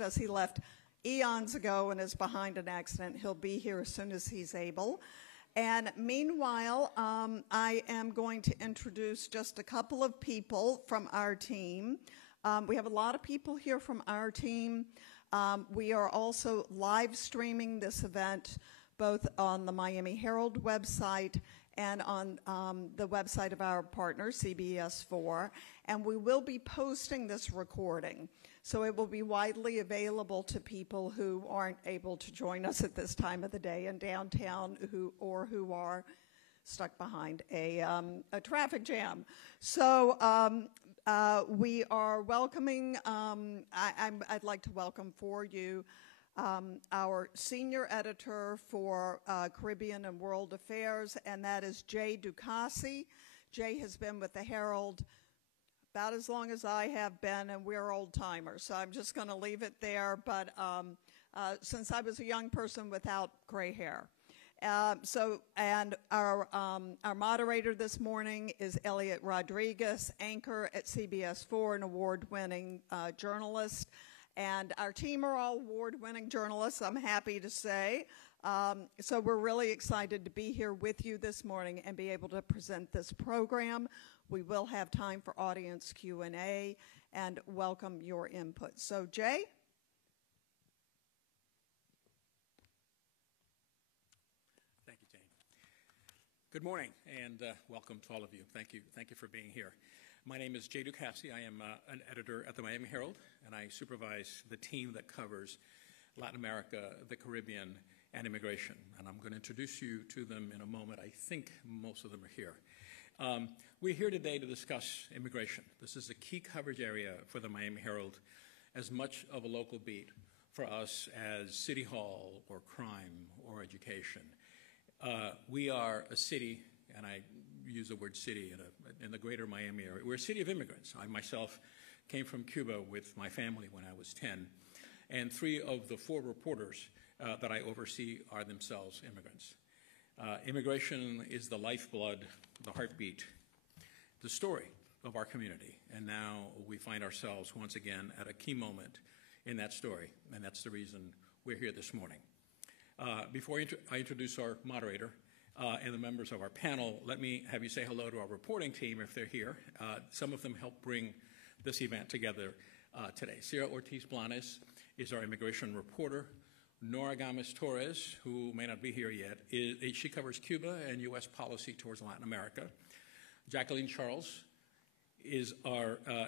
As he left eons ago and is behind an accident. He'll be here as soon as he's able. And meanwhile, I am going to introduce just a couple of people from our team. We have a lot of people here from our team. We are also live streaming this event both on the Miami Herald website and on the website of our partner, CBS4. And we will be posting this recording. So it will be widely available to people who aren't able to join us at this time of the day in downtown who are stuck behind a traffic jam. So we are welcoming, I'd like to welcome for you our senior editor for Caribbean and World Affairs, and that is Jay Ducassi. Jay has been with the Herald about as long as I have been, and we're old-timers, so I'm just going to leave it there, but since I was a young person without gray hair. And our moderator this morning is Eliott Rodriguez, anchor at CBS4, an award-winning journalist. And our team are all award-winning journalists, I'm happy to say. So we're really excited to be here with you this morning and be able to present this program. We will have time for audience Q&A and welcome your input. So, Jay? Thank you, Jane. Good morning, and welcome to all of you. Thank you for being here. My name is Jay Ducassi. I am an editor at the Miami Herald, and I supervise the team that covers Latin America, the Caribbean, and immigration. And I'm going to introduce you to them in a moment. I think most of them are here. We're here today to discuss immigration. This is a key coverage area for the Miami Herald, as much of a local beat for us as City Hall or crime or education. We are a city, and I use the word city in the greater Miami area. We're a city of immigrants. I myself came from Cuba with my family when I was 10, and 3 of the 4 reporters that I oversee are themselves immigrants. Immigration is the lifeblood, the heartbeat, the story of our community, and now we find ourselves once again at a key moment in that story, and that's the reason we're here this morning. Before I introduce our moderator and the members of our panel, let me have you say hello to our reporting team if they're here. Some of them helped bring this event together today. Sierra Ortiz Blanes is our immigration reporter. Nora Gomez-Torres, who may not be here yet, she covers Cuba and U.S. policy towards Latin America. Jacqueline Charles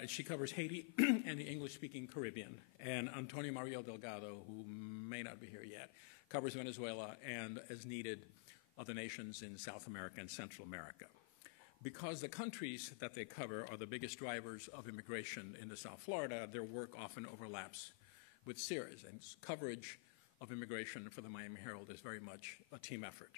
she covers Haiti and the English-speaking Caribbean. And Antonio Mario Delgado, who may not be here yet, covers Venezuela and, as needed, other nations in South America and Central America. Because the countries that they cover are the biggest drivers of immigration into South Florida, their work often overlaps with Sierra's, and coverage of immigration for the Miami Herald is very much a team effort.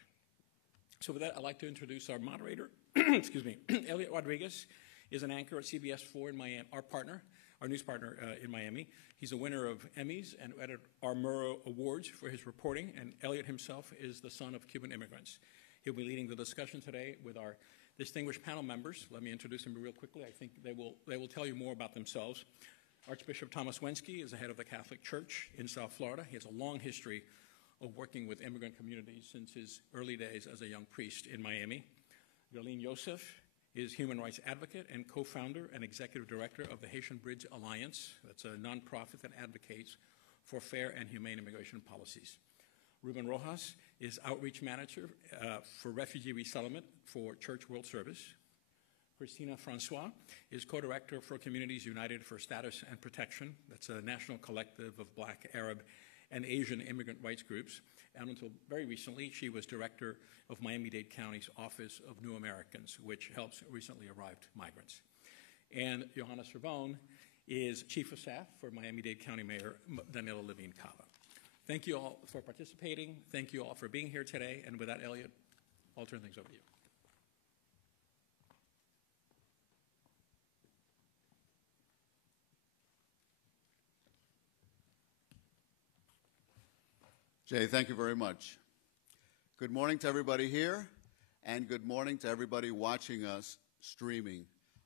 So with that, I'd like to introduce our moderator. Excuse me. Eliott Rodriguez is an anchor at CBS4 in Miami, our news partner in Miami. He's a winner of Emmys and our Murrow Awards for his reporting, and Eliott himself is the son of Cuban immigrants. He'll be leading the discussion today with our distinguished panel members. Let me introduce them real quickly. I think they will tell you more about themselves. Archbishop Thomas Wensky is the head of the Catholic Church in South Florida. He has a long history of working with immigrant communities since his early days as a young priest in Miami. Galene Yosef is human rights advocate and co-founder and executive director of the Haitian Bridge Alliance. That's a nonprofit that advocates for fair and humane immigration policies. Ruben Rojas is outreach manager for refugee resettlement for Church World Service. Christina Francois is co-director for Communities United for Status and Protection. That's a national collective of Black, Arab, and Asian immigrant rights groups. And until very recently, she was director of Miami-Dade County's Office of New Americans, which helps recently arrived migrants. And Johanna Cervone is chief of staff for Miami-Dade County Mayor Danilo Levine Cava. Thank you all for participating. Thank you all for being here today. And with that, Eliott, I'll turn things over to you. Jay, thank you very much. Good morning to everybody here, and good morning to everybody watching us streaming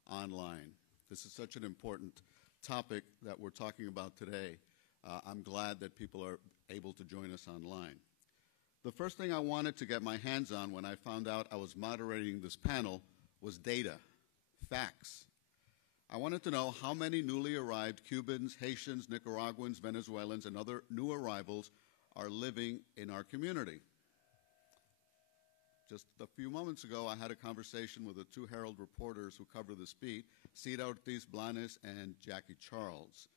online. This is such an important topic that we're talking about today. I'm glad that people are able to join us online. The first thing I wanted to get my hands on when I found out I was moderating this panel was data, facts. I wanted to know how many newly arrived Cubans, Haitians, Nicaraguans, Venezuelans, and other new arrivals are living in our community. Just a few moments ago, I had a conversation with the two Herald reporters who cover this beat, Cida Ortiz Blanes and Jackie Charles.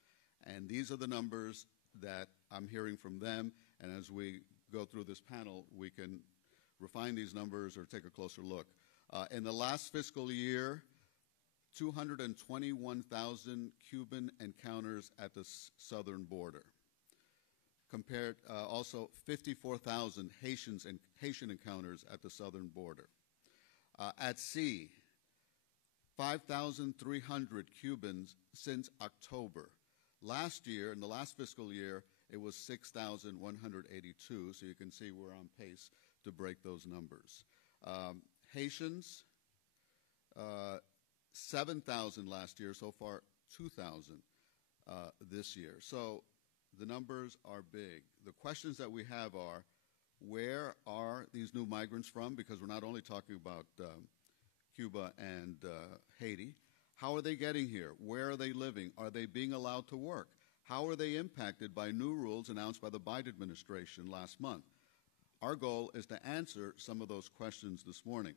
And these are the numbers that I'm hearing from them, and as we go through this panel, we can refine these numbers or take a closer look. In the last fiscal year, 221,000 Cuban encounters at the southern border. Compared, also 54,000 Haitian encounters at the southern border. At sea, 5,300 Cubans since October. Last year, in the last fiscal year, it was 6,182, so you can see we're on pace to break those numbers. Haitians, 7,000 last year, so far 2,000 this year. So the numbers are big. The questions that we have are, where are these new migrants from? Because we're not only talking about Cuba and Haiti. How are they getting here? Where are they living? Are they being allowed to work? How are they impacted by new rules announced by the Biden administration last month? Our goal is to answer some of those questions this morning.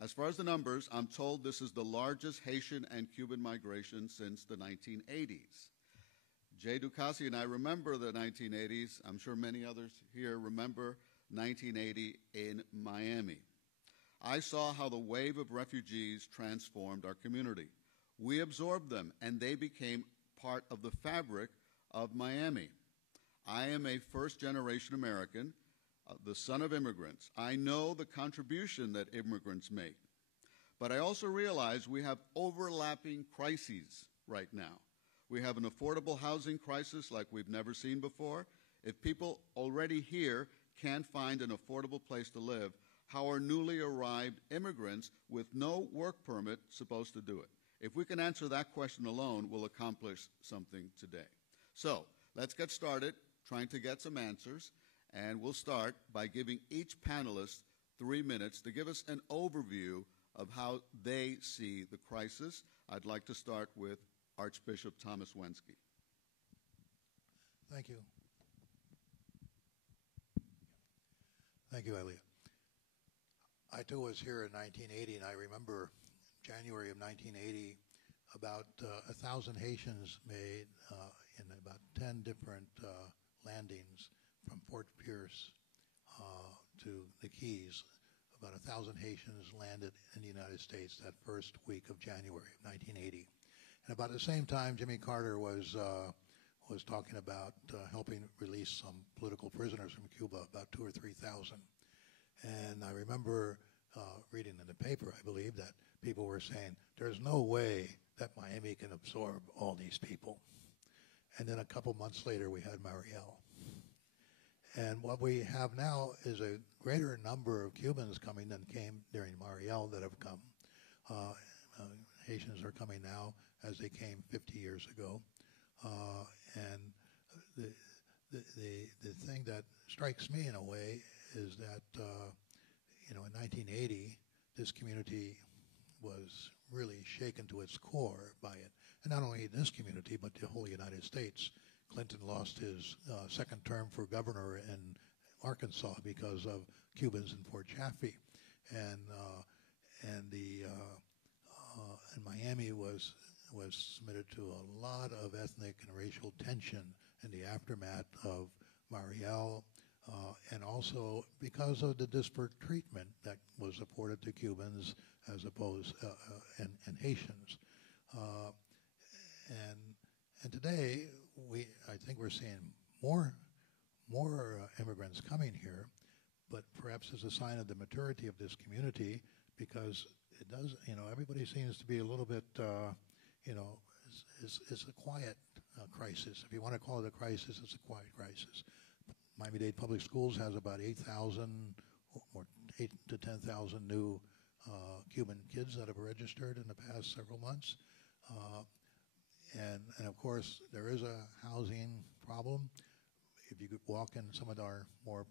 As far as the numbers, I'm told this is the largest Haitian and Cuban migration since the 1980s. Jay Ducassi and I remember the 1980s. I'm sure many others here remember 1980 in Miami. I saw how the wave of refugees transformed our community. We absorbed them, and they became part of the fabric of Miami. I am a first-generation American, the son of immigrants. I know the contribution that immigrants make. But I also realize we have overlapping crises right now. We have an affordable housing crisis like we've never seen before. If people already here can't find an affordable place to live, how are newly arrived immigrants with no work permit supposed to do it? If we can answer that question alone, we'll accomplish something today. So let's get started trying to get some answers, and we'll start by giving each panelist 3 minutes to give us an overview of how they see the crisis. I'd like to start with Archbishop Thomas Wensky. Thank you. Thank you, Eliott. I too was here in 1980, and I remember January of 1980, about 1,000 Haitians made in about 10 different landings from Fort Pierce to the Keys. About 1,000 Haitians landed in the United States that first week of January of 1980. And about the same time, Jimmy Carter was talking about helping release some political prisoners from Cuba, about 2,000 or 3,000. And I remember reading in the paper, I believe, that people were saying, there's no way that Miami can absorb all these people. And then a couple months later, we had Mariel. And what we have now is a greater number of Cubans coming than came during Mariel that have come. Haitians are coming now as they came 50 years ago. And the thing that strikes me in a way is that, in 1980, this community was really shaken to its core by it. And not only this community, but the whole United States. Clinton lost his second term for governor in Arkansas because of Cubans in Fort Chaffee. And Miami was submitted to a lot of ethnic and racial tension in the aftermath of Mariel, and also because of the disparate treatment that was afforded to Cubans as opposed and Haitians. And today, I think we're seeing more immigrants coming here, but perhaps as a sign of the maturity of this community, because it does, everybody seems to be a little bit, it's a quiet crisis. If you want to call it a crisis, it's a quiet crisis. Miami-Dade Public Schools has about 8,000 or 8 to 10,000 new Cuban kids that have registered in the past several months. And of course, there is a housing problem. If you could walk in some of our more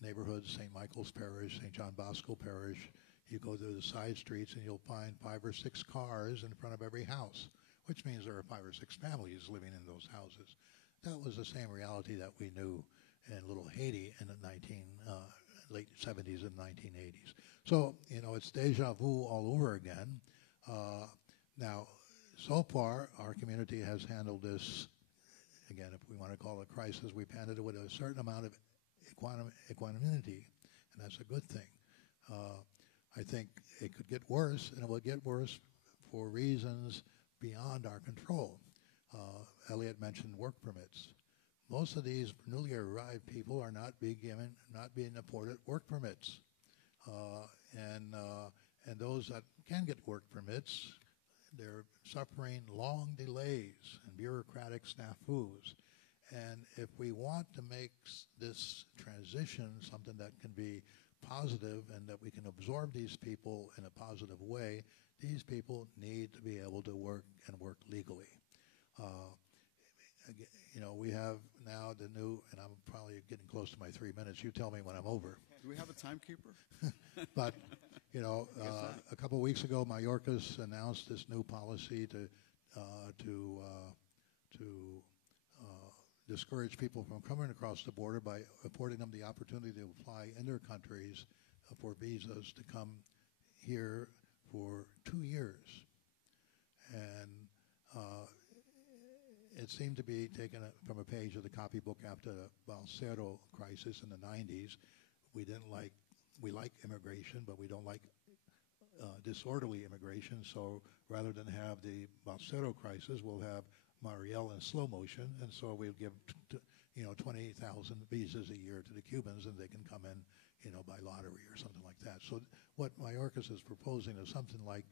neighborhoods, St. Michael's Parish, St. John Bosco Parish, you go to the side streets and you'll find 5 or 6 cars in front of every house, which means there are 5 or 6 families living in those houses. That was the same reality that we knew in Little Haiti in the late 70s and 1980s. So, it's deja vu all over again. Now, so far, our community has handled this, again, if we want to call it a crisis, we've handled it with a certain amount of equanimity, and that's a good thing. I think it could get worse, and it will get worse for reasons beyond our control. Eliott mentioned work permits. Most of these newly arrived people are not being afforded work permits, and those that can get work permits, they're suffering long delays and bureaucratic snafus. And if we want to make this transition something that can be positive and that we can absorb these people in a positive way, these people need to be able to work and work legally. We have now the new, and I'm probably getting close to my 3 minutes. You tell me when I'm over. Do we have a timekeeper? But, a couple of weeks ago, Mayorkas announced this new policy to discourage people from coming across the border by affording them the opportunity to apply in their countries for visas to come here for 2 years. And it seemed to be taken from a page of the copybook after the Balsero crisis in the 90s. We like immigration, but we don't like disorderly immigration. So rather than have the Balsero crisis, we'll have Mariel in slow motion, and so we'll give 20,000 visas a year to the Cubans, and they can come in, by lottery or something like that. So what Mayorkas is proposing is something like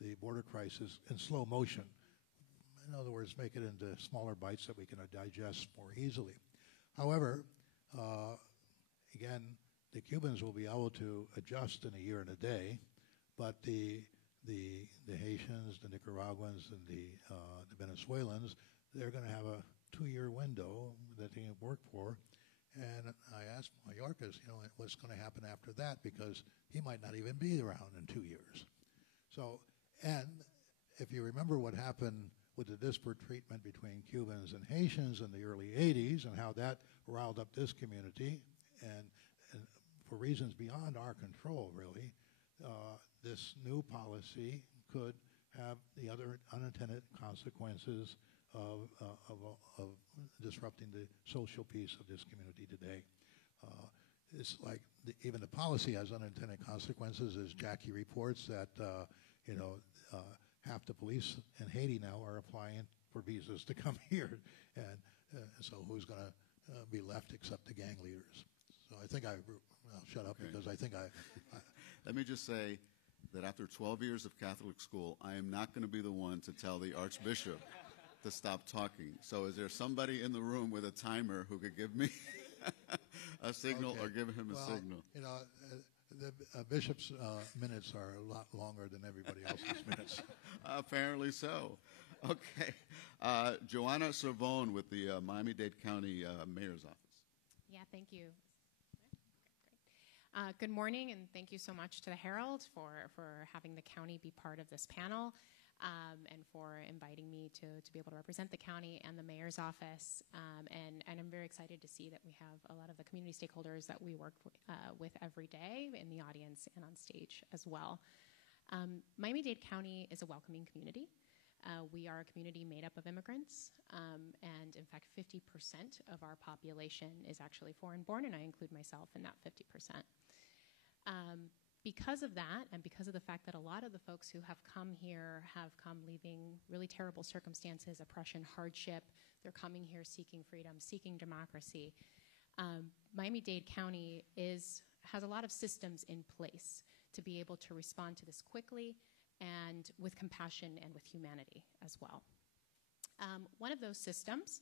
the border crisis in slow motion. In other words, make it into smaller bites that we can digest more easily. However, again, the Cubans will be able to adjust in a year and a day, but the Haitians, the Nicaraguans, and the Venezuelans, they're going to have a 2-year window that they can work for. And I asked Mayorkas, what's going to happen after that, because he might not even be around in 2 years. So, and if you remember what happened with the disparate treatment between Cubans and Haitians in the early 80s and how that riled up this community, and for reasons beyond our control, really, this new policy could have the other unintended consequences of disrupting the social peace of this community today. It's like even the policy has unintended consequences, as Jackie reports that half the police in Haiti now are applying for visas to come here, and so who's going to be left except the gang leaders? So I think I'll shut up, okay, because I think I Let me just say that after 12 years of Catholic school, I am not going to be the one to tell the Archbishop to stop talking. So is there somebody in the room with a timer who could give me a signal, okay, or give him a signal? The bishop's minutes are a lot longer than everybody else's minutes. Apparently so. Okay. Joanna Cervone with the Miami-Dade County Mayor's Office. Yeah, thank you. Good morning, and thank you so much to the Herald for having the county be part of this panel, and for inviting me to be able to represent the county and the mayor's office. And I'm very excited to see that we have a lot of the community stakeholders that we work with every day in the audience and on stage as well. Miami-Dade County is a welcoming community. We are a community made up of immigrants, and in fact 50% of our population is actually foreign-born, and I include myself in that 50%. Because of that, and because of the fact that a lot of the folks who have come here have come leaving really terrible circumstances, oppression, hardship, they're coming here seeking freedom, seeking democracy, Miami-Dade County has a lot of systems in place to be able to respond to this quickly and with compassion and with humanity as well. One of those systems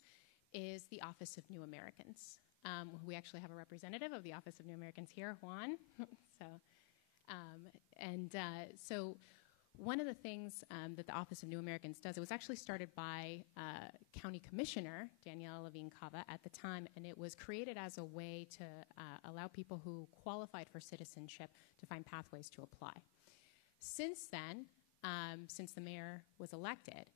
is the Office of New Americans. We actually have a representative of the Office of New Americans here, Juan. So one of the things that the Office of New Americans does, it was actually started by County Commissioner Danielle Levine Cava at the time, and it was created as a way to allow people who qualified for citizenship to find pathways to apply. Since then, since the mayor was elected,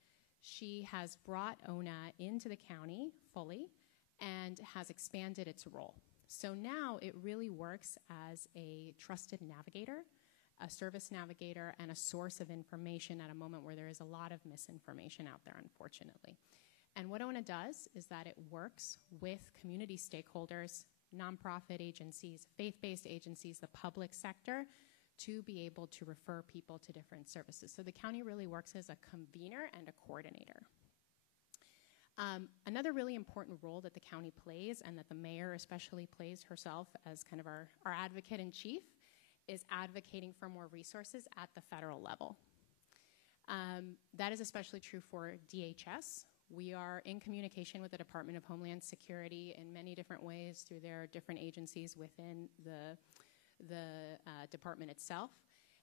she has brought ONA into the county fully and has expanded its role. So now it really works as a trusted navigator, a service navigator, and a source of information at a moment where there is a lot of misinformation out there, unfortunately. And what ONA does is that it works with community stakeholders, nonprofit agencies, faith-based agencies, the public sector, to be able to refer people to different services. So the county really works as a convener and a coordinator. Another really important role that the county plays, and that the mayor especially plays herself as kind of our advocate in chief, is advocating for more resources at the federal level. That is especially true for DHS. We are in communication with the Department of Homeland Security in many different ways through their different agencies within the department itself.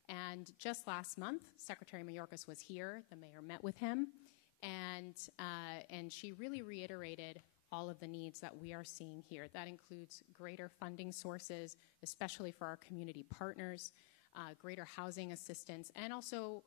And just last month, Secretary Mayorkas was here. The mayor met with him, and she really reiterated all of the needs that we are seeing here. That includes greater funding sources, especially for our community partners, greater housing assistance, and also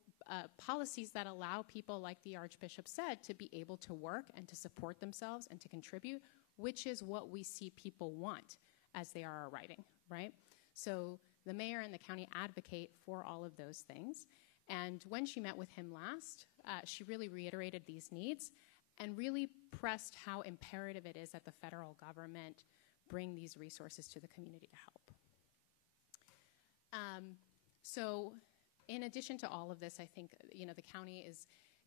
policies that allow people, like the Archbishop said, to be able to work and to support themselves and to contribute, which is what we see people want as they are arriving, right? So the mayor and the county advocate for all of those things. And when she met with him last, she really reiterated these needs and really pressed how imperative it is that the federal government bring these resources to the community to help. So in addition to all of this, I think the county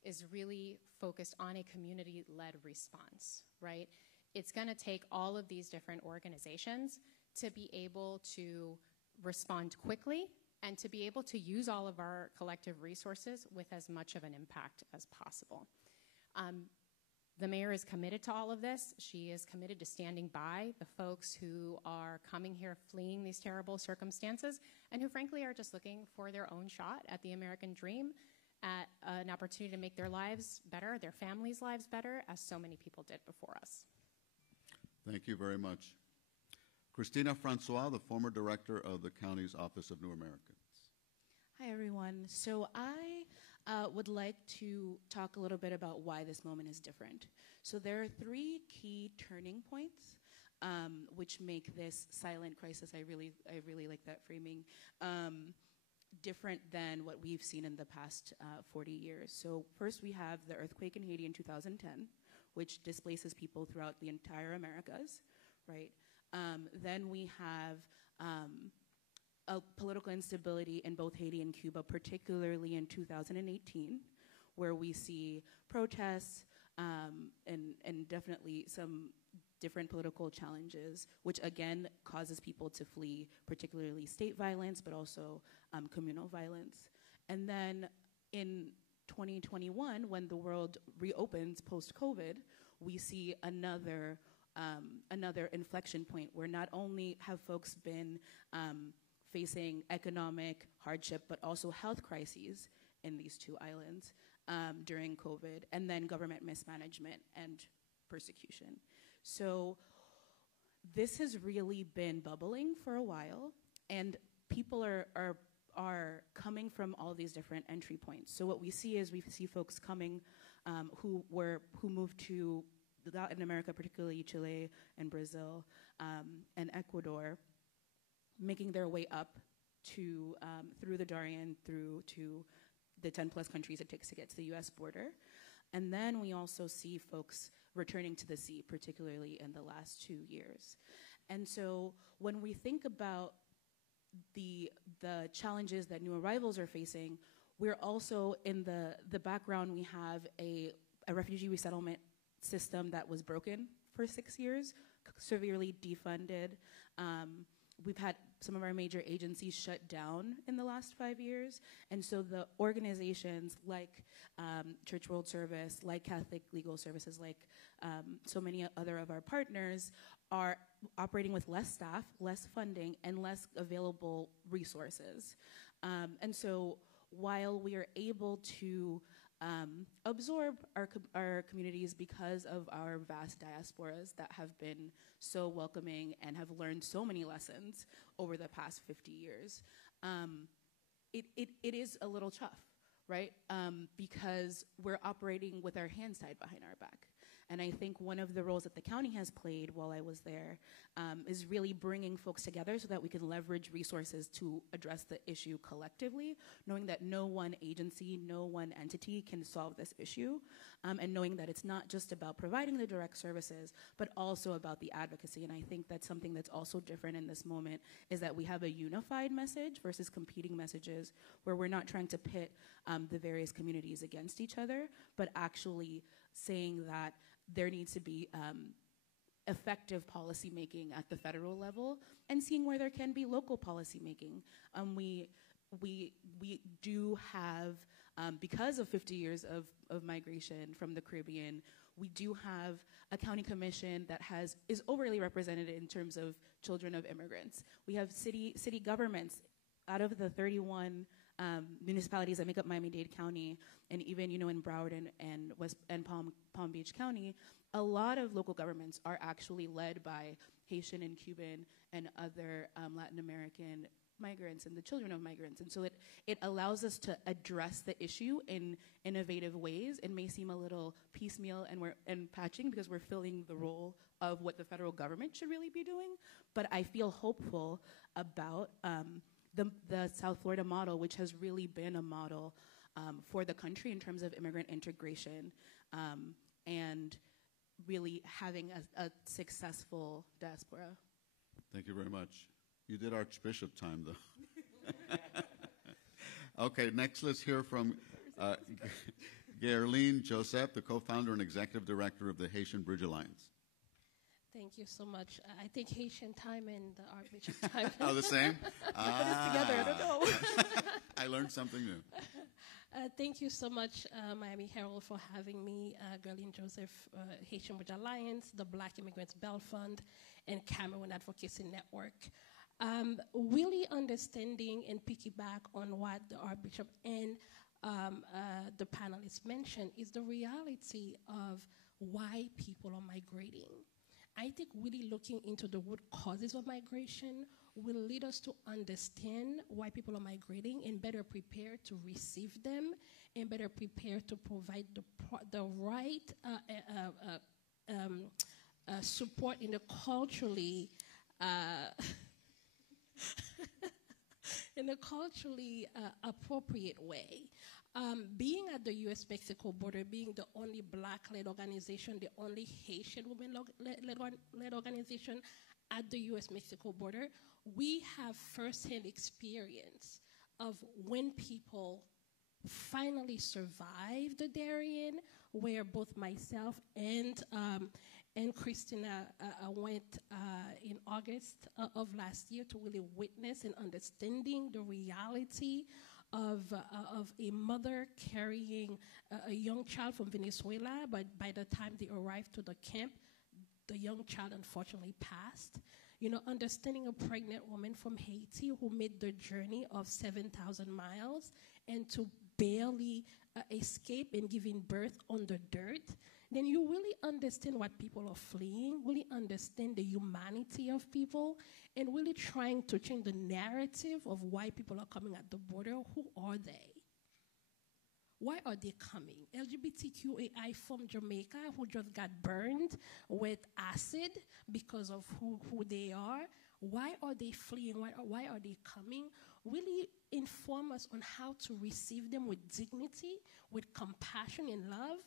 is really focused on a community-led response, right? It's going to take all of these different organizations to be able to respond quickly and to be able to use all of our collective resources with as much of an impact as possible. The mayor is committed to all of this. She is committed to standing by the folks who are coming here fleeing these terrible circumstances and who frankly are just looking for their own shot at the American dream, at an opportunity to make their lives better, their families' lives better, as so many people did before us. Thank you very much. Christina Francois, the former director of the county's Office of New Americans. Hi, everyone. So I would like to talk a little bit about why this moment is different. So there are 3 key turning points which make this silent crisis, I really like that framing, different than what we've seen in the past 40 years. So first we have the earthquake in Haiti in 2010, which displaces people throughout the entire Americas, right? Then we have a political instability in both Haiti and Cuba, particularly in 2018, where we see protests and definitely some different political challenges, which again causes people to flee, particularly state violence, but also communal violence. And then in 2021, when the world reopens post-COVID, we see another inflection point where not only have folks been facing economic hardship, but also health crises in these 2 islands during COVID, and then government mismanagement and persecution. So this has really been bubbling for a while, and people are coming from all these different entry points. So what we see is we see folks coming who moved to Latin America, particularly Chile and Brazil and Ecuador, making their way up to through the Darien, through to the 10+ countries it takes to get to the U.S. border. And then we also see folks returning to the sea, particularly in the last 2 years. And so when we think about the challenges that new arrivals are facing, we're also in the background, we have a refugee resettlement system that was broken for 6 years, severely defunded. We've had some of our major agencies shut down in the last 5 years. And so the organizations like Church World Service, like Catholic Legal Services, like so many other of our partners are operating with less staff, less funding, and less available resources. And so while we are able to absorb our communities because of our vast diasporas that have been so welcoming and have learned so many lessons over the past 50 years, it is a little tough, right? Because we're operating with our hands tied behind our back. And I think one of the roles that the county has played while I was there is really bringing folks together so that we can leverage resources to address the issue collectively, knowing that no one agency, no one entity can solve this issue, and knowing that it's not just about providing the direct services, but also about the advocacy. And I think that's something that's also different in this moment, is that we have a unified message versus competing messages, where we're not trying to pit the various communities against each other, but actually saying that there needs to be effective policy making at the federal level, and seeing where there can be local policy making. We do have, because of 50 years of migration from the Caribbean, we do have a county commission that is overly represented in terms of children of immigrants. We have city governments. Out of the 31 municipalities that make up Miami-Dade County, and even in Broward and Palm Beach County, a lot of local governments are actually led by Haitian and Cuban and other Latin American migrants and the children of migrants. And so it allows us to address the issue in innovative ways. It may seem a little piecemeal and patching because we're filling the role of what the federal government should really be doing, but I feel hopeful about the South Florida model, which has really been a model for the country in terms of immigrant integration, and really having a successful diaspora. Thank you very much. You did Archbishop time, though. Okay, next let's hear from Gaerline Joseph, the co-founder and executive director of the Haitian Bridge Alliance. Thank you so much. I think Haitian time and the Archbishop time. Oh, the same? Put it together, I don't know. I learned something new. Thank you so much, Miami Herald, for having me, Gaerline Joseph, Haitian Bridge Alliance, the Black Immigrants Bell Fund, and Cameroon Advocacy Network. Really understanding and piggyback on what the Archbishop and the panelists mentioned is the reality of why people are migrating. I think really looking into the root causes of migration will lead us to understand why people are migrating and better prepare to receive them and better prepare to provide the right support in a culturally appropriate way. Being at the U.S.-Mexico border, being the only Black-led organization, the only Haitian women-led organization at the U.S.-Mexico border, we have firsthand experience of when people finally survive the Darien, where both myself and Christina went in August of last year to really witness and understanding the reality of a mother carrying a young child from Venezuela, but by the time they arrived to the camp, the young child unfortunately passed. Understanding a pregnant woman from Haiti who made the journey of 7,000 miles and to barely escape and giving birth on the dirt, then you really understand what people are fleeing, really understand the humanity of people, and really trying to change the narrative of why people are coming at the border. Who are they? Why are they coming? LGBTQAI from Jamaica who just got burned with acid because of who they are. Why are they fleeing? Why are they coming? Really inform us on how to receive them with dignity, with compassion and love,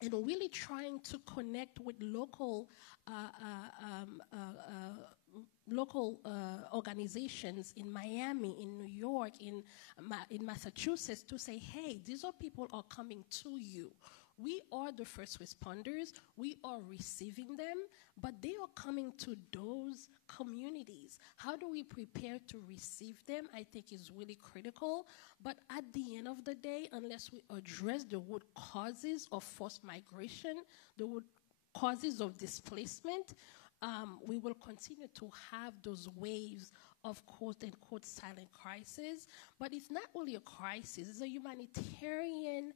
and really trying to connect with local organizations in Miami, in New York, in Massachusetts to say, hey, these are people are coming to you. We are the first responders. We are receiving them, but they are coming to those communities. How do we prepare to receive them? I think is really critical. But at the end of the day, unless we address the root causes of forced migration, the root causes of displacement, we will continue to have those waves of quote-unquote silent crisis, but it's not really a crisis. It's a humanitarian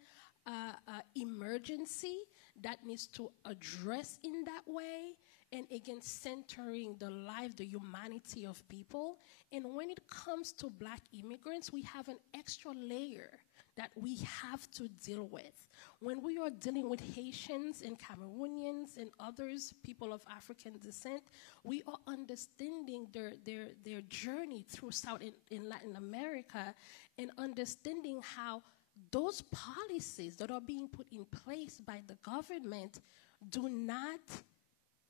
emergency that needs to address in that way, and again, centering the life, the humanity of people. And when it comes to Black immigrants, we have an extra layer that we have to deal with. When we are dealing with Haitians and Cameroonians and others, people of African descent, we are understanding their journey through South in Latin America, and understanding how those policies that are being put in place by the government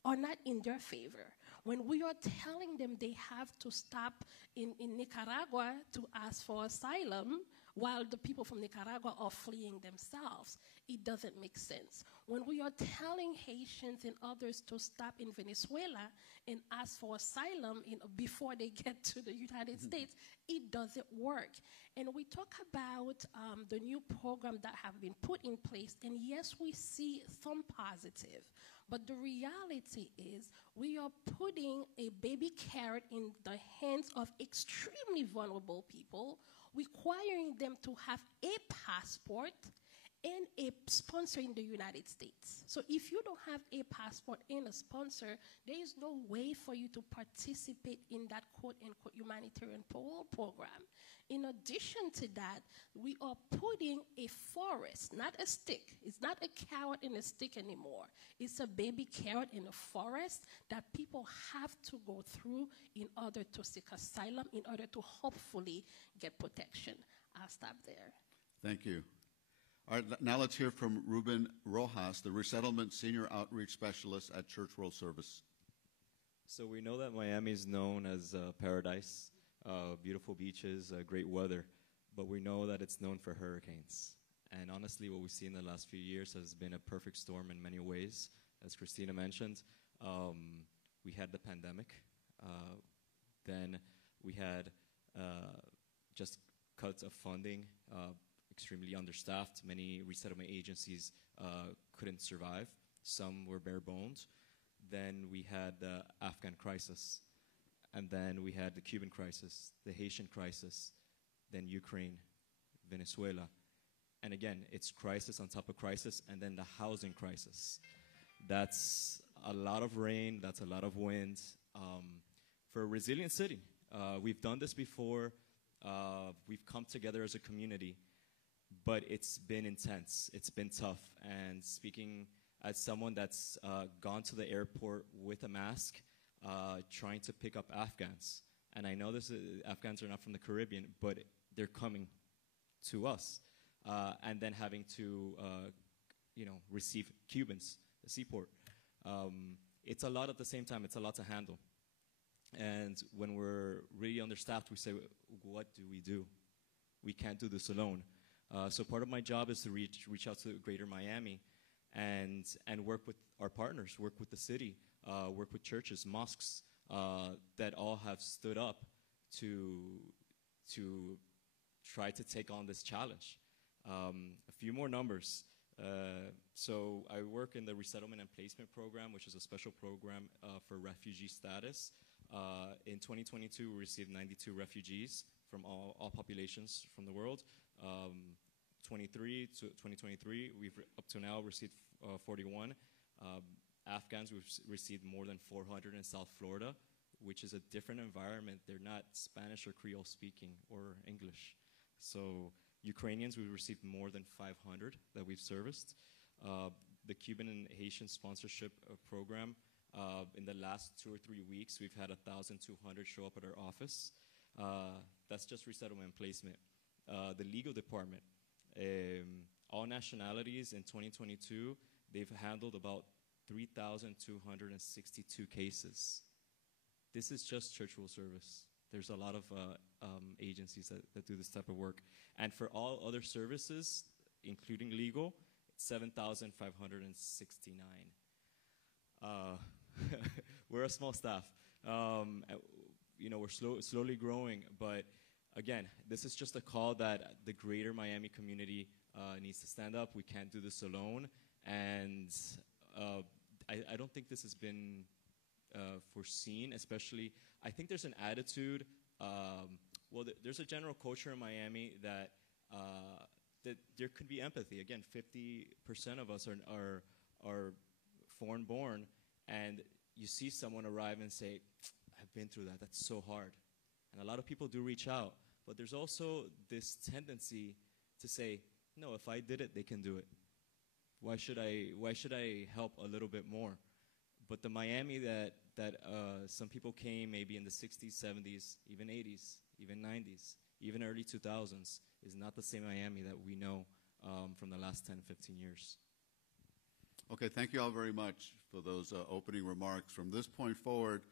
are not in their favor. When we are telling them they have to stop in Nicaragua to ask for asylum, while the people from Nicaragua are fleeing themselves, it doesn't make sense. When we are telling Haitians and others to stop in Venezuela and ask for asylum before they get to the United States, it doesn't work. And we talk about the new program that have been put in place, and yes, we see some positive, but the reality is we are putting a baby carrot in the hands of extremely vulnerable people, requiring them to have a passport and a sponsor in the United States. So if you don't have a passport and a sponsor, there is no way for you to participate in that quote-unquote humanitarian parole program. In addition to that, we are putting a forest, not a stick. It's not a carrot and a stick anymore. It's a baby carrot in a forest that people have to go through in order to seek asylum, in order to hopefully get protection. I'll stop there. Thank you. All right, now let's hear from Ruben Rojas, the Resettlement Senior Outreach Specialist at Church World Service. So we know that Miami is known as paradise, beautiful beaches, great weather, but we know that it's known for hurricanes. And honestly, what we've seen in the last few years has been a perfect storm in many ways. As Christina mentioned, we had the pandemic, then we had just cuts of funding, extremely understaffed. Many resettlement agencies couldn't survive. Some were bare bones. Then we had the Afghan crisis. And then we had the Cuban crisis, the Haitian crisis, then Ukraine, Venezuela. And again, it's crisis on top of crisis, and then the housing crisis. That's a lot of rain, that's a lot of wind. For a resilient city, we've done this before. We've come together as a community, but it's been intense. It's been tough. And speaking as someone that's gone to the airport with a mask, trying to pick up Afghans. And I know Afghans are not from the Caribbean, but they're coming to us. And then having to, receive Cubans, the seaport. It's a lot at the same time. It's a lot to handle. And when we're really understaffed, we say, what do we do? We can't do this alone. So part of my job is to reach out to Greater Miami and work with our partners, work with the city, work with churches, mosques that all have stood up to try to take on this challenge. A few more numbers. So I work in the Resettlement and Placement Program, which is a special program for refugee status. In 2022, we received 92 refugees from all populations from the world. 2023, we've up to now received 41. Afghans, we've received more than 400 in South Florida, which is a different environment. They're not Spanish or Creole speaking or English. So Ukrainians, we've received more than 500 that we've serviced. The Cuban and Haitian sponsorship program, in the last 2 or 3 weeks, we've had 1,200 show up at our office. That's just resettlement and placement. The legal department, all nationalities in 2022, they've handled about 3,262 cases. This is just Church World Service. There's a lot of agencies that do this type of work. And for all other services, including legal, it's 7,569. We're a small staff. We're slowly growing, but again, this is just a call that the greater Miami community needs to stand up. We can't do this alone, and I don't think this has been foreseen, especially, I think there's an attitude Well, there's a general culture in Miami that that there could be empathy. Again, 50% of us are foreign-born, and you see someone arrive and say, "I've been through that. That's so hard." And a lot of people do reach out, but there's also this tendency to say, "No, if I did it, they can do it. Why should I help a little bit more?" But the Miami that some people came maybe in the 60s, 70s, even 80s, even 90s, even early 2000s is not the same Miami that we know from the last 10, 15 years. Okay, thank you all very much for those opening remarks. From this point forward,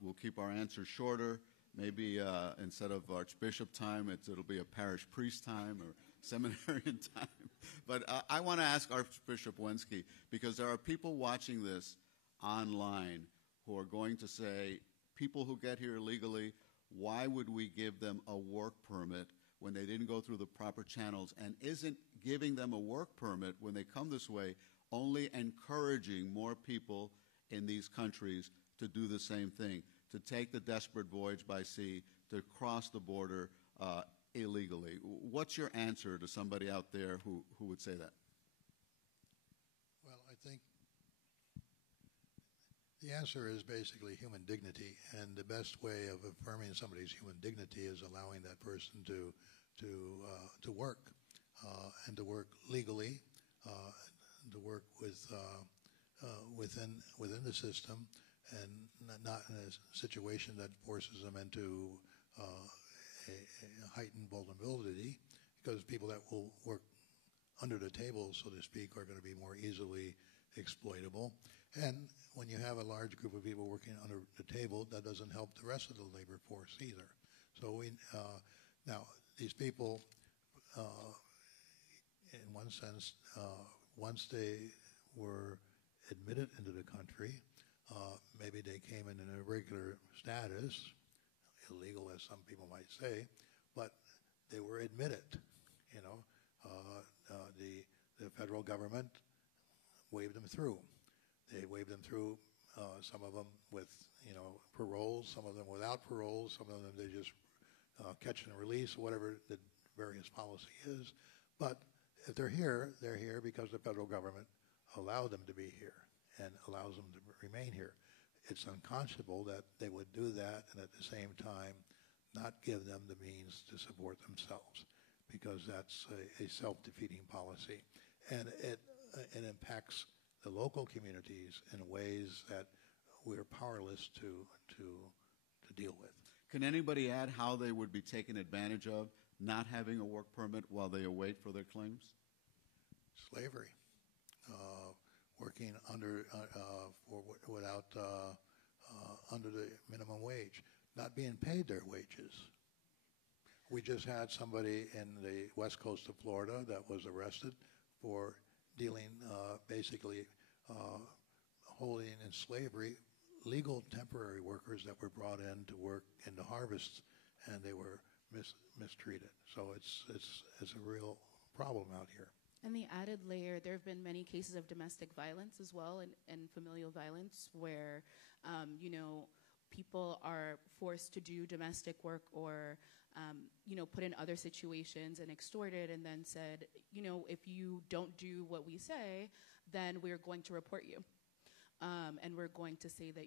we'll keep our answers shorter. Maybe instead of Archbishop time, it'll be a parish priest time or seminarian time. But I want to ask Archbishop Wensky, because there are people watching this online who are going to say, people who get here illegally, why would we give them a work permit when they didn't go through the proper channels? And isn't giving them a work permit when they come this way only encouraging more people in these countries to do the same thing, to take the desperate voyage by sea, to cross the border illegally? What's your answer to somebody out there who would say that? Well, I think the answer is basically human dignity, and the best way of affirming somebody's human dignity is allowing that person to work and to work legally, to work within the system, and not in a situation that forces them into a heightened vulnerability, because people that will work under the table, so to speak, are going to be more easily exploitable. And when you have a large group of people working under the table, that doesn't help the rest of the labor force either. So now these people, in one sense, once they were admitted into the country, maybe they came in an irregular status, illegal as some people might say, but they were admitted. You know, the federal government waved them through. They waved them through, some of them with, parole, some of them without parole, some of them they just catch and release, whatever the various policy is. But if they're here because the federal government allowed them to be here and allows them to remain here. It's unconscionable that they would do that and at the same time not give them the means to support themselves, because that's a self-defeating policy. And it impacts the local communities in ways that we're powerless to deal with. Can anybody add how they would be taken advantage of not having a work permit while they await for their claims? Slavery, working under under the minimum wage, not being paid their wages. We just had somebody in the west coast of Florida that was arrested for dealing, basically holding in slavery legal temporary workers that were brought in to work in the harvests, and they were mistreated. So it's a real problem out here. And the added layer, there have been many cases of domestic violence as well, and familial violence where, people are forced to do domestic work or, put in other situations and extorted and then said, if you don't do what we say, then we're going to report you. And we're going to say that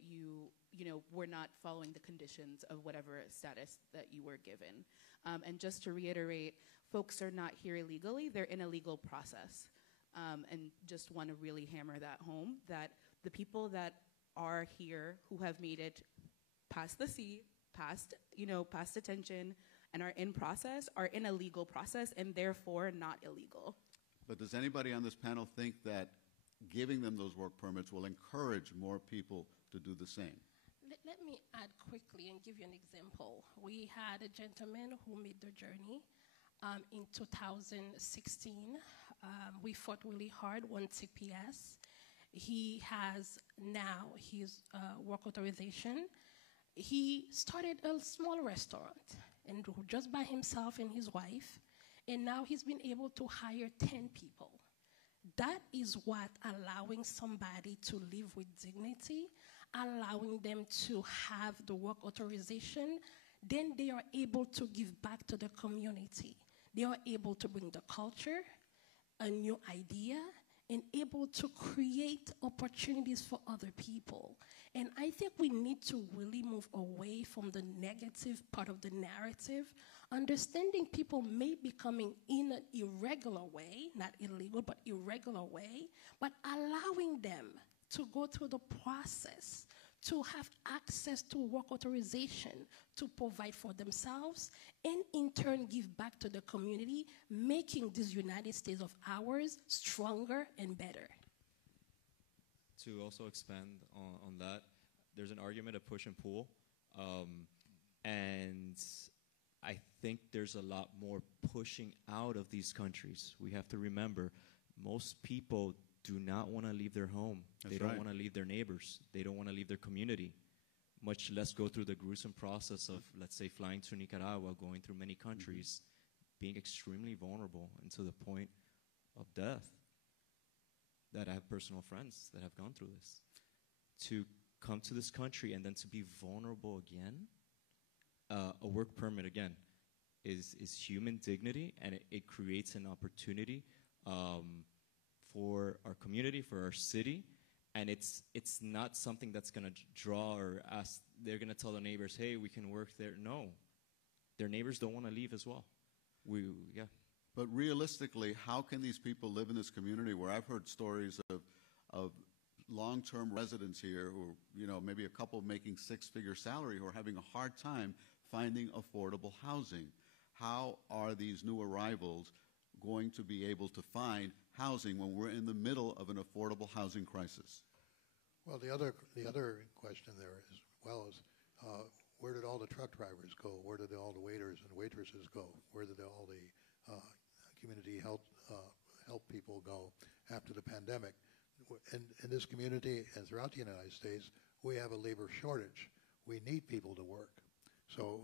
we're not following the conditions of whatever status that you were given. And just to reiterate, folks are not here illegally, they're in a legal process. And just want to really hammer that home, that the people that are here who have made it past the sea, past detention, and are in process, are in a legal process and therefore not illegal. But does anybody on this panel think that giving them those work permits will encourage more people to do the same? Let me add quickly and give you an example. We had a gentleman who made the journey in 2016. We fought really hard, won CPS. He has now his work authorization. He started a small restaurant and just by himself and his wife, and now he's been able to hire 10 people. That is what allowing somebody to live with dignity, allowing them to have the work authorization, then they are able to give back to the community. They are able to bring the culture, a new idea, and able to create opportunities for other people. And I think we need to really move away from the negative part of the narrative, understanding people may be coming in an irregular way, not illegal, but irregular way, but allowing them to go through the process, to have access to work authorization, to provide for themselves, and in turn give back to the community, making this United States of ours stronger and better. To also expand on that, there's an argument of push and pull, and I think there's a lot more pushing out of these countries. We have to remember, most people do not want to leave their home. They don't want to leave their neighbors. They don't want to leave their community, much less go through the gruesome process of, let's say, flying to Nicaragua, going through many countries, being extremely vulnerable and to the point of death. That I have personal friends that have gone through this. To come to this country and then to be vulnerable again, a work permit, again, is human dignity, and it creates an opportunity for our community, for our city, and it's not something that's going to draw or ask, they're going to tell their neighbors, hey, we can work there. No. Their neighbors don't want to leave as well. But realistically, how can these people live in this community where I've heard stories of long-term residents here who, maybe a couple making six-figure salary who are having a hard time finding affordable housing? How are these new arrivals going to be able to find housing when we're in the middle of an affordable housing crisis? Well, the other question there is, where did all the truck drivers go? Where did all the waiters and waitresses go? Where did all the community help people go after the pandemic? In this community and throughout the United States, we have a labor shortage. We need people to work. So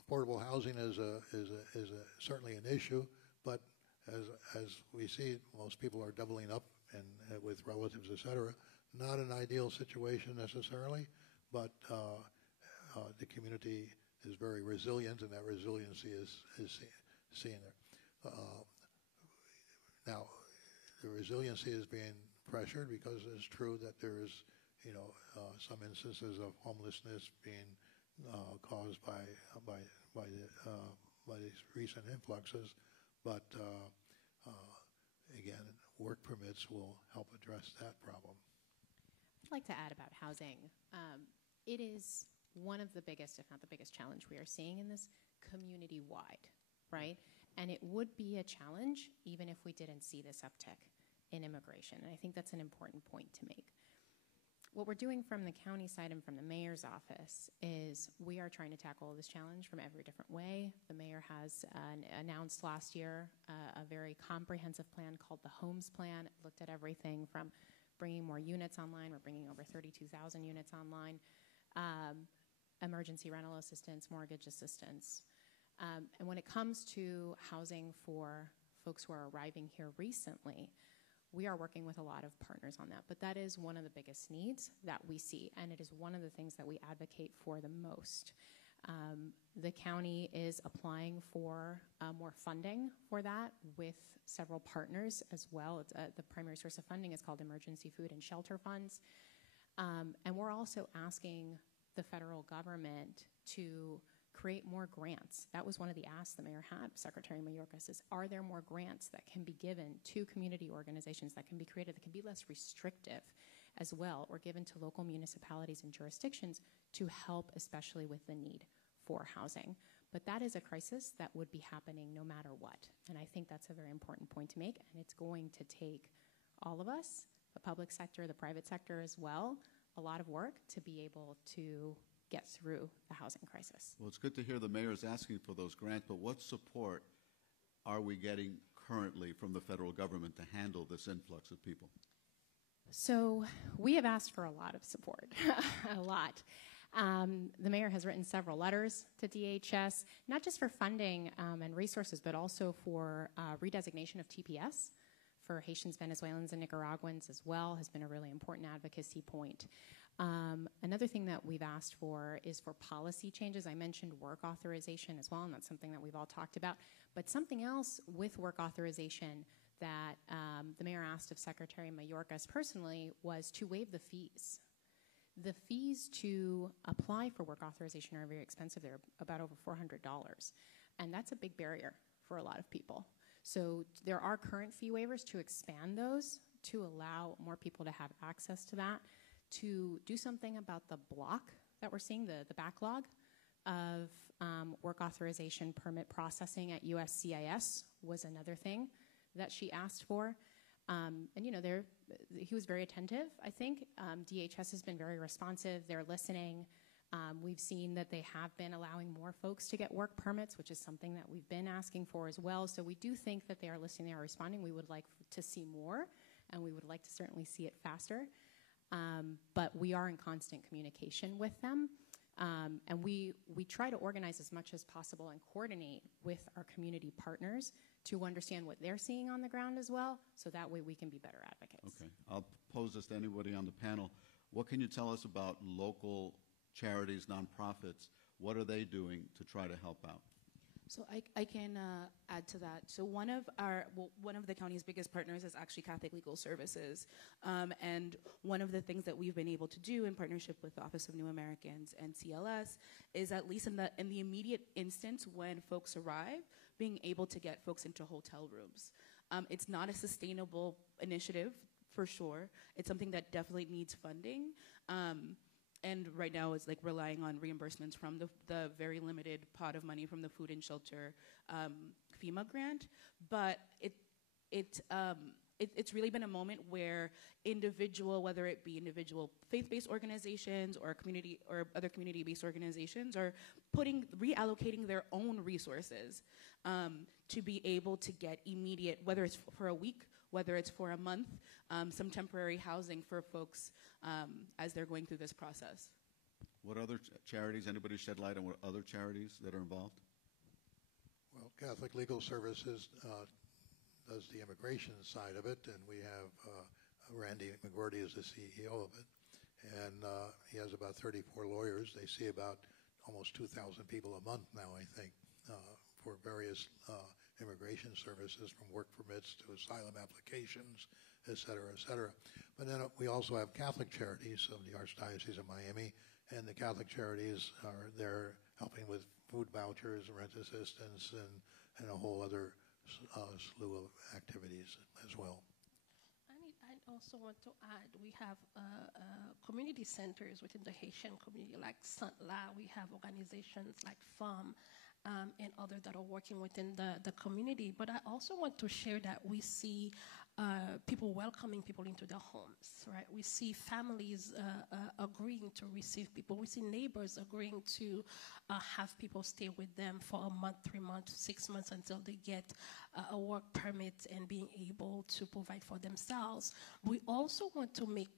affordable housing is certainly an issue, but as we see, most people are doubling up and with relatives, et cetera. Not an ideal situation necessarily, but the community is very resilient, and that resiliency is seen there. Now, the resiliency is being pressured because it's true that there is, some instances of homelessness being caused by these recent influxes, but again, work permits will help address that problem. I'd like to add about housing. It is one of the biggest, if not the biggest, challenge we are seeing in this community-wide, right? And it would be a challenge even if we didn't see this uptick in immigration. And I think that's an important point to make. What we're doing from the county side and from the mayor's office is we are trying to tackle this challenge from every different way. The mayor has announced last year a very comprehensive plan called the Homes Plan. It looked at everything from bringing more units online. We're bringing over 32,000 units online. Emergency rental assistance, mortgage assistance. And when it comes to housing for folks who are arriving here recently, we are working with a lot of partners on that. But that is one of the biggest needs that we see, and it is one of the things that we advocate for the most. The county is applying for more funding for that with several partners as well. The primary source of funding is called Emergency Food and Shelter Funds. And we're also asking the federal government to create more grants. That was one of the asks the mayor had, Secretary Mayorkas, is are there more grants that can be given to community organizations that can be created, that can be less restrictive as well, or given to local municipalities and jurisdictions to help especially with the need for housing. But that is a crisis that would be happening no matter what. And I think that's a very important point to make, and it's going to take all of us, the public sector, the private sector as well, a lot of work to be able to get through the housing crisis. Well, it's good to hear the mayor's asking for those grants, but what support are we getting currently from the federal government to handle this influx of people? So we have asked for a lot of support, a lot. The mayor has written several letters to DHS, not just for funding and resources, but also for redesignation of TPS for Haitians, Venezuelans, and Nicaraguans as well has been a really important advocacy point. Another thing that we've asked for is for policy changes. I mentioned work authorization as well, and that's something that we've all talked about. But something else with work authorization that the mayor asked of Secretary Mayorkas personally was to waive the fees. The fees to apply for work authorization are very expensive. They're about over $400. And that's a big barrier for a lot of people. So there are current fee waivers to expand those, to allow more people to have access to that, to do something about the block that we're seeing, the backlog of work authorization permit processing at USCIS was another thing that she asked for. And you know, he was very attentive, I think. DHS has been very responsive. They're listening. We've seen that they have been allowing more folks to get work permits, which is something that we've been asking for as well. So we do think that they are listening, they are responding. We would like to see more, and we would like to certainly see it faster. But we are in constant communication with them. And we try to organize as much as possible and coordinate with our community partners to understand what they're seeing on the ground as well, so that way we can be better advocates. Okay. I'll pose this to anybody on the panel. What can you tell us about local charities, nonprofits? What are they doing to try to help out? So I can add to that. So one of the county's biggest partners is actually Catholic Legal Services, and one of the things that we've been able to do in partnership with the Office of New Americans and CLS is, at least in the immediate instance when folks arrive, being able to get folks into hotel rooms. It's not a sustainable initiative, for sure. It's something that definitely needs funding. And right now it's like relying on reimbursements from the very limited pot of money from the Food and Shelter FEMA grant. But it's really been a moment where whether it be individual faith-based organizations or community or other community-based organizations, are reallocating their own resources to be able to get immediate, whether it's for a week, whether it's for a month, some temporary housing for folks as they're going through this process. What other charities, anybody shed light on what other charities that are involved? Well, Catholic Legal Services does the immigration side of it, and we have Randy McGordy is the CEO of it. And he has about 34 lawyers. They see about almost 2,000 people a month now, I think, for various immigration services, from work permits to asylum applications, et cetera, et cetera. But then we also have Catholic charities of the Archdiocese of Miami, and the Catholic charities they're helping with food vouchers, rent assistance, and a whole other slew of activities as well. I also want to add, we have community centers within the Haitian community, like Saint-La. We have organizations like FAM and others that are working within the community. But I also want to share that we see people welcoming people into their homes, right? We see families agreeing to receive people. We see neighbors agreeing to have people stay with them for a month, 3 months, 6 months, until they get a work permit and being able to provide for themselves. We also want to make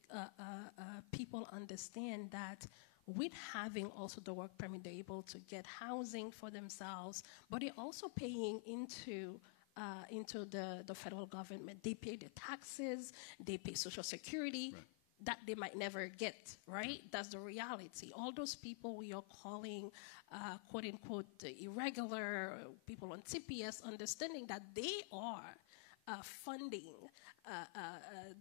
people understand that with having also the work permit, they're able to get housing for themselves, but they're also paying into the federal government. They pay the taxes, they pay Social Security, right, that they might never get, right? That's the reality. All those people we are calling, quote unquote, irregular people on TPS, understanding that they are funding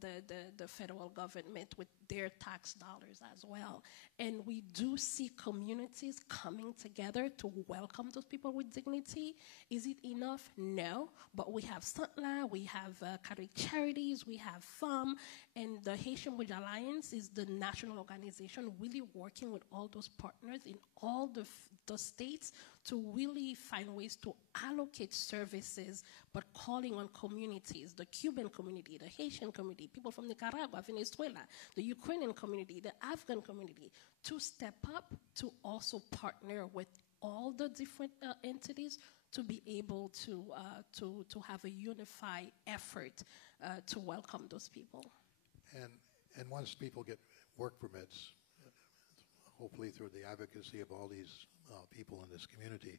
the federal government with their tax dollars as well. And we do see communities coming together to welcome those people with dignity. Is it enough? No. But we have Saint-La, we have Catholic Charities, we have FAM, and the Haitian Bridge Alliance is the national organization really working with all those partners in all the states to really find ways to allocate services, but calling on communities, the Cuban community, the Haitian community, people from Nicaragua, Venezuela, the Ukrainian community, the Afghan community, to step up to also partner with all the different entities to be able to have a unified effort to welcome those people. And once people get work permits, hopefully through the advocacy of all these people in this community,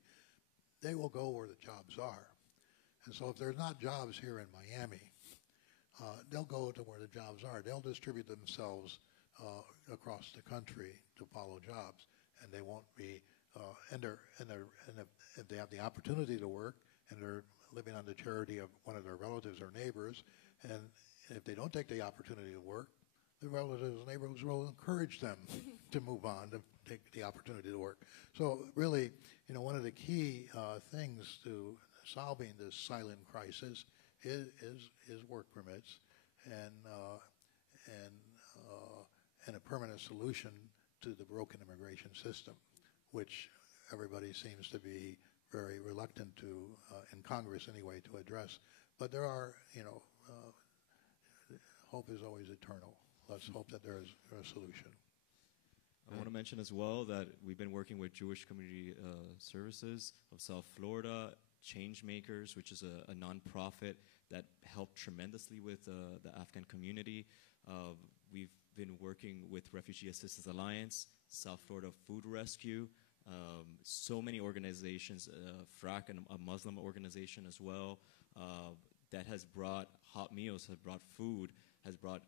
they will go where the jobs are. And so if there's not jobs here in Miami, they'll go to where the jobs are. They'll distribute themselves across the country to follow jobs, and they won't be. And if they have the opportunity to work, and they're living on the charity of one of their relatives or neighbors, and if they don't take the opportunity to work, the relatives and neighbors will encourage them to move on, to take the opportunity to work. So really, one of the key things to solving this silent crisis is work permits and a permanent solution to the broken immigration system, which everybody seems to be very reluctant to, in Congress anyway, to address. But there are, hope is always eternal. Let's hope that there is a solution. I want to mention as well that we've been working with Jewish Community Services of South Florida, Change Makers, which is a nonprofit that helped tremendously with the Afghan community. We've been working with Refugee Assistance Alliance, South Florida Food Rescue, so many organizations, FRAC, and a Muslim organization as well, that has brought hot meals, has brought food, has brought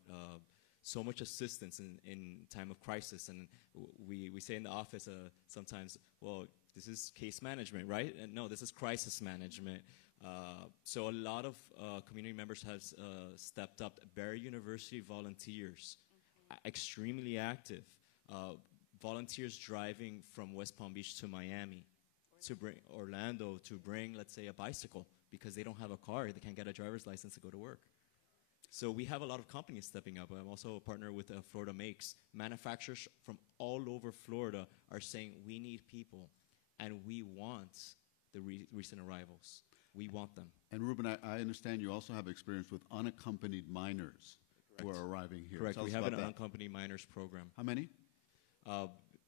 so much assistance in time of crisis. And we say in the office sometimes, well, this is case management, right? And no, this is crisis management. So a lot of community members have stepped up. Barry University volunteers, extremely active. Volunteers driving from West Palm Beach to Miami, to bring Orlando, to bring, let's say, a bicycle because they don't have a car. They can't get a driver's license to go to work. So we have a lot of companies stepping up. I'm also a partner with Florida Makes. Manufacturers from all over Florida are saying we need people, and we want the recent arrivals. We want them. And Ruben, I understand you also have experience with unaccompanied minors. Correct. Who are arriving here. Correct. Tell we us have about an that. unaccompanied minors program. How many?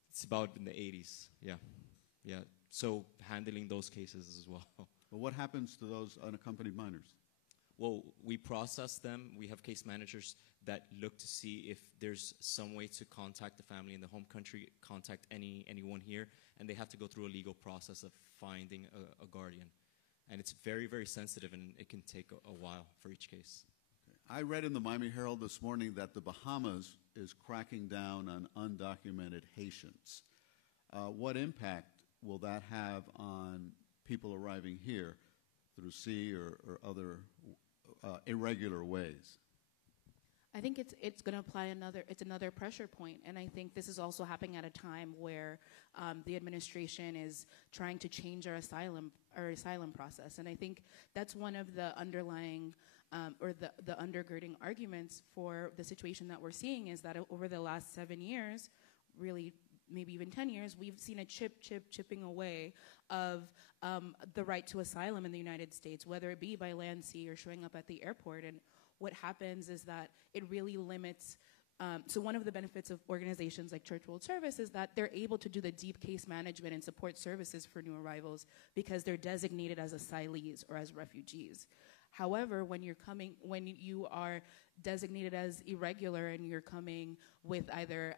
It's about in the 80s. Yeah. So handling those cases as well. Well, what happens to those unaccompanied minors? Well, we process them. We have case managers that look to see if there's some way to contact the family in the home country, contact anyone here, and they have to go through a legal process of finding a guardian. And it's very, very sensitive, and it can take a while for each case. I read in the Miami Herald this morning that the Bahamas is cracking down on undocumented Haitians. What impact will that have on people arriving here through sea or other irregular ways? I think it's going to apply another pressure point, and I think this is also happening at a time where the administration is trying to change our asylum process, and I think that's one of the underlying or the undergirding arguments for the situation that we're seeing is that over the last 7 years, really maybe even 10 years, we've seen a chipping away of the right to asylum in the United States, whether it be by land, sea, or showing up at the airport. And what happens is that it really limits. So one of the benefits of organizations like Church World Service is that they're able to do the deep case management and support services for new arrivals because they're designated as asylees or as refugees. However, when you are designated as irregular and you're coming with either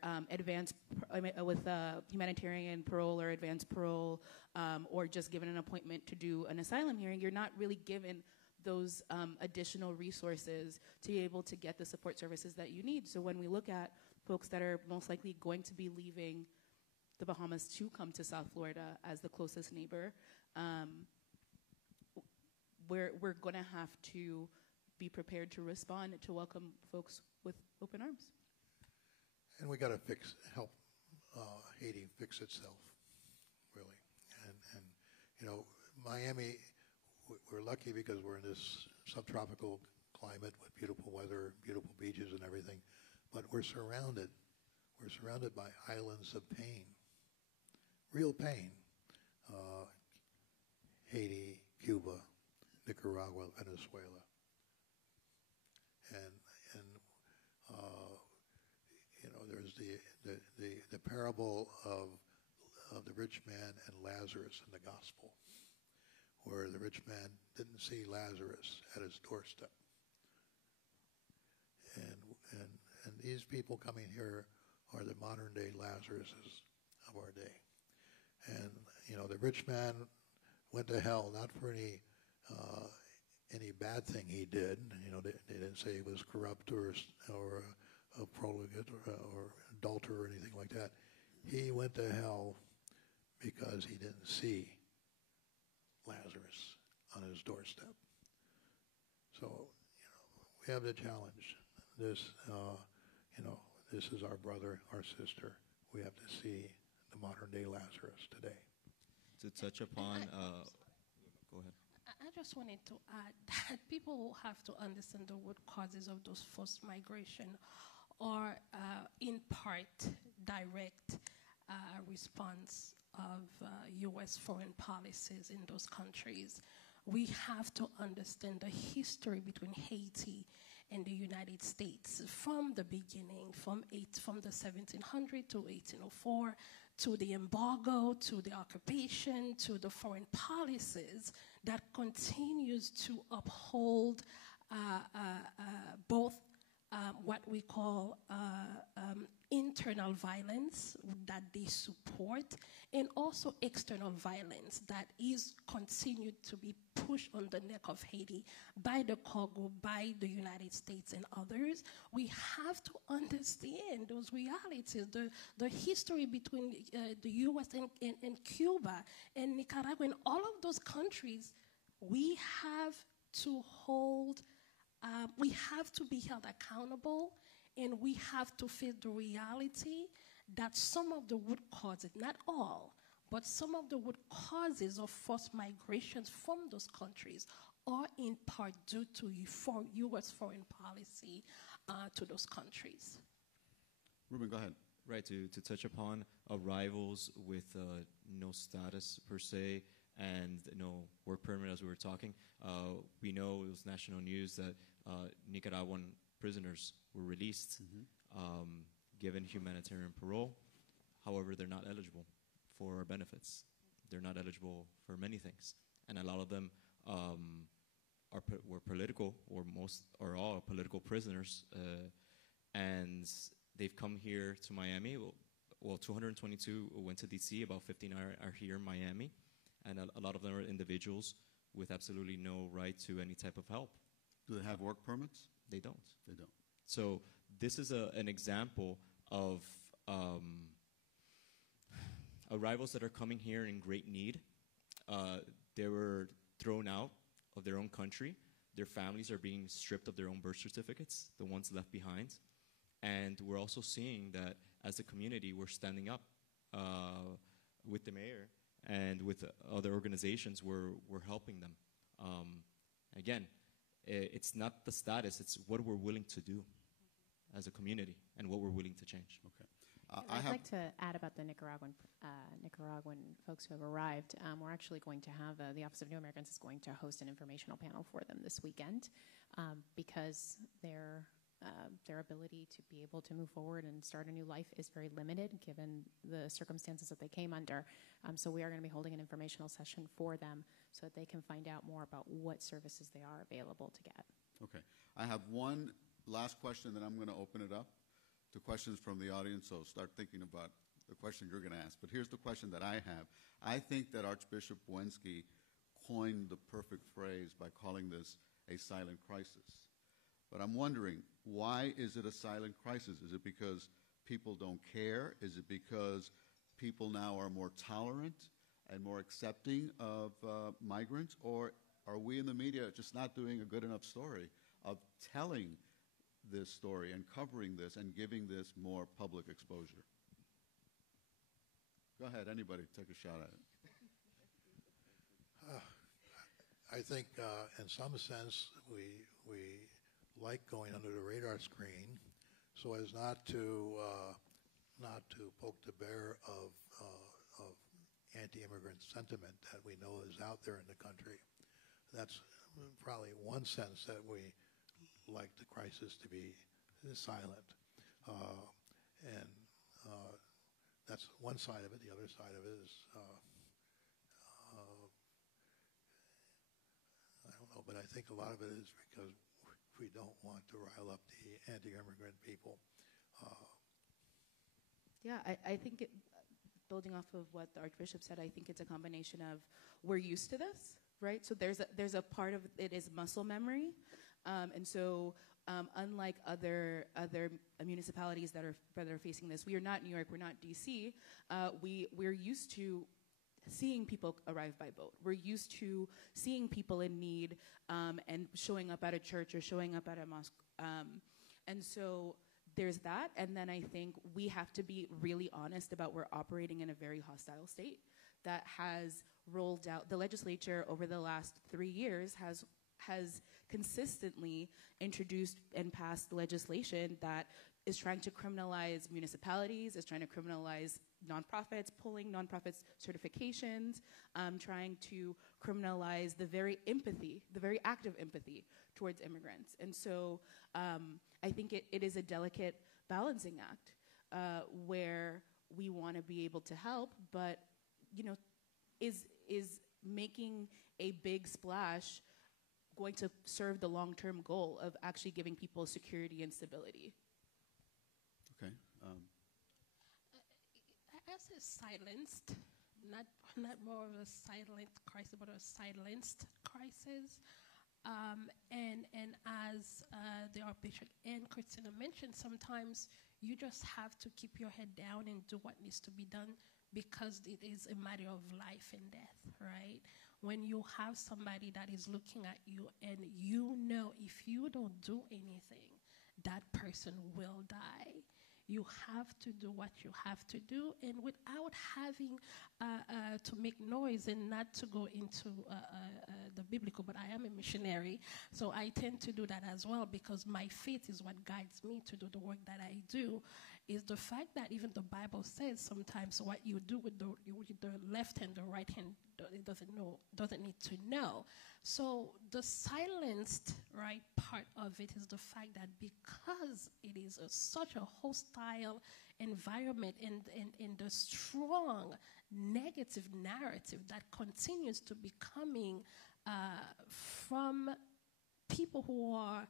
humanitarian parole or advanced parole, or just given an appointment to do an asylum hearing, you're not really given those additional resources to be able to get the support services that you need. So when we look at folks that are most likely going to be leaving the Bahamas to come to South Florida as the closest neighbor, we're going to have to be prepared to respond to welcome folks with open arms. And we got to help Haiti fix itself, really. And Miami, we're lucky because we're in this subtropical climate with beautiful weather, beautiful beaches and everything, but we're surrounded by islands of pain, real pain. Haiti, Cuba, Nicaragua, Venezuela, and there's the parable of the rich man and Lazarus in the gospel, where the rich man didn't see Lazarus at his doorstep, and these people coming here are the modern day Lazaruses of our day, and the rich man went to hell not for any any bad thing he did. You know, they didn't say he was corrupt or a profligate or adulterer or anything like that. He went to hell because he didn't see Lazarus on his doorstep. So, you know, we have the challenge. This, you know, this is our brother, our sister. We have to see the modern day Lazarus today. To touch upon, go ahead. I just wanted to add that people have to understand the root causes of those forced migration are in part direct response of U.S. foreign policies in those countries. We have to understand the history between Haiti and the United States from the beginning, from the 1700s to 1804, to the embargo, to the occupation, to the foreign policies that continues to uphold both what we call internal violence that they support, and also external violence that is continued to be pushed on the neck of Haiti by the Congo, by the United States and others. We have to understand those realities, the history between the U.S. and Cuba and Nicaragua and all of those countries. We have to hold, we have to be held accountable, and we have to face the reality that some of the root causes, not all, but some of the root causes of forced migrations from those countries are in part due to U.S. foreign policy to those countries. Ruben, go ahead. Right, to touch upon arrivals with no status per se and no work permit, as we were talking. We know it was national news that Nicaraguan prisoners were released, given humanitarian parole. However, they're not eligible for our benefits. They're not eligible for many things. And a lot of them were political, or most or all political prisoners. And they've come here to Miami. Well, 222 went to D.C., about 15 are here in Miami. And a lot of them are individuals with absolutely no right to any type of help. Do they have work permits? They don't. They don't. So this is an example of arrivals that are coming here in great need. They were thrown out of their own country. Their families are being stripped of their own birth certificates, the ones left behind. And we're also seeing that as a community, we're standing up with the mayor and with other organizations. We're helping them. Again, it's not the status, it's what we're willing to do as a community and what we're willing to change. Okay. I'd like to add about the Nicaraguan folks who have arrived. We're actually going to have, the Office of New Americans is going to host an informational panel for them this weekend because their ability to be able to move forward and start a new life is very limited given the circumstances that they came under. So we are going to be holding an informational session for them so that they can find out more about what services they are available to get. Okay. I have one last question, then I'm going to open it up to questions from the audience, so start thinking about the question you're going to ask. But here's the question that I have. I think that Archbishop Bowensky coined the perfect phrase by calling this a silent crisis. But I'm wondering, why is it a silent crisis? Is it because people don't care? Is it because people now are more tolerant and more accepting of migrants? Or are we in the media just not doing a good enough story of telling this story and covering this and giving this more public exposure? Go ahead, anybody, take a shot at it. I think in some sense we like going under the radar screen so as not to poke the bear of anti-immigrant sentiment that we know is out there in the country. That's probably one sense that we like the crisis to be silent. And that's one side of it. The other side of it is, I don't know, but I think a lot of it is because we don't want to rile up the anti-immigrant people. Yeah, I think building off of what the Archbishop said, I think it's a combination of we're used to this. right? So there's a part of it is muscle memory, and so unlike other municipalities that are facing this, we are not New York, we're not DC. We're used to seeing people arrive by boat. We're used to seeing people in need and showing up at a church or showing up at a mosque, and so there's that. And then I think we have to be really honest about we're operating in a very hostile state that has rolled out. The legislature over the last 3 years has consistently introduced and passed legislation that is trying to criminalize municipalities, is trying to criminalize nonprofits, pulling nonprofits certifications, trying to criminalize the very act of empathy towards immigrants. And so I think it is a delicate balancing act where we want to be able to help, but is making a big splash going to serve the long-term goal of actually giving people security and stability? Okay. As a silenced, not more of a silent crisis, but a silenced crisis. And as the Archbishop and Christina mentioned, sometimes you just have to keep your head down and do what needs to be done because it is a matter of life and death, right? When you have somebody that is looking at you and you know if you don't do anything, that person will die. You have to do what you have to do, and without having to make noise and not to go into the biblical, but I am a missionary, so I tend to do that as well because my faith is what guides me to do the work that I do, is the fact that even the Bible says sometimes what you do with the left hand, the right hand, it doesn't need to know. So the silenced part of it is the fact that because it is such a hostile environment and the strong negative narrative that continues to be coming from people who are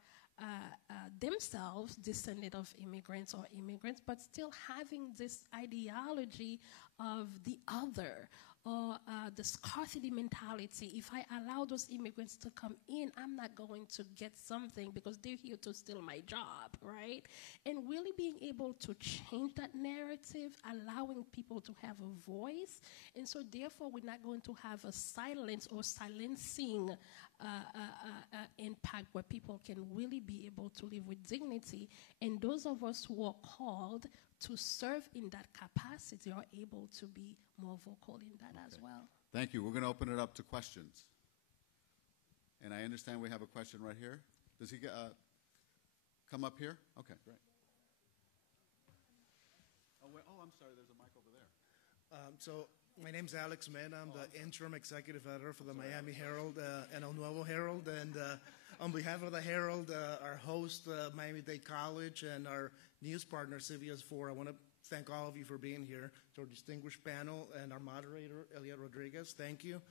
themselves descended of immigrants or immigrants, but still having this ideology of the other, or the scarcity mentality. If I allow those immigrants to come in, I'm not going to get something because they're here to steal my job, right? And really being able to change that narrative, allowing people to have a voice. And so therefore, we're not going to have a silence or silencing impact where people can really be able to live with dignity. And those of us who are called to serve in that capacity are able to be more vocal in that as well. Thank you. We're going to open it up to questions. And I understand we have a question right here. Does he come up here? Okay, great. I'm sorry, there's a mic over there. So my name's Alex Mena. I'm the interim executive editor for the Miami Herald and El Nuevo Herald. And on behalf of the Herald, our host, Miami-Dade College, and our news partner, CBS 4, I want to thank all of you for being here, to our distinguished panel and our moderator, Eliott Rodriguez. Thank you.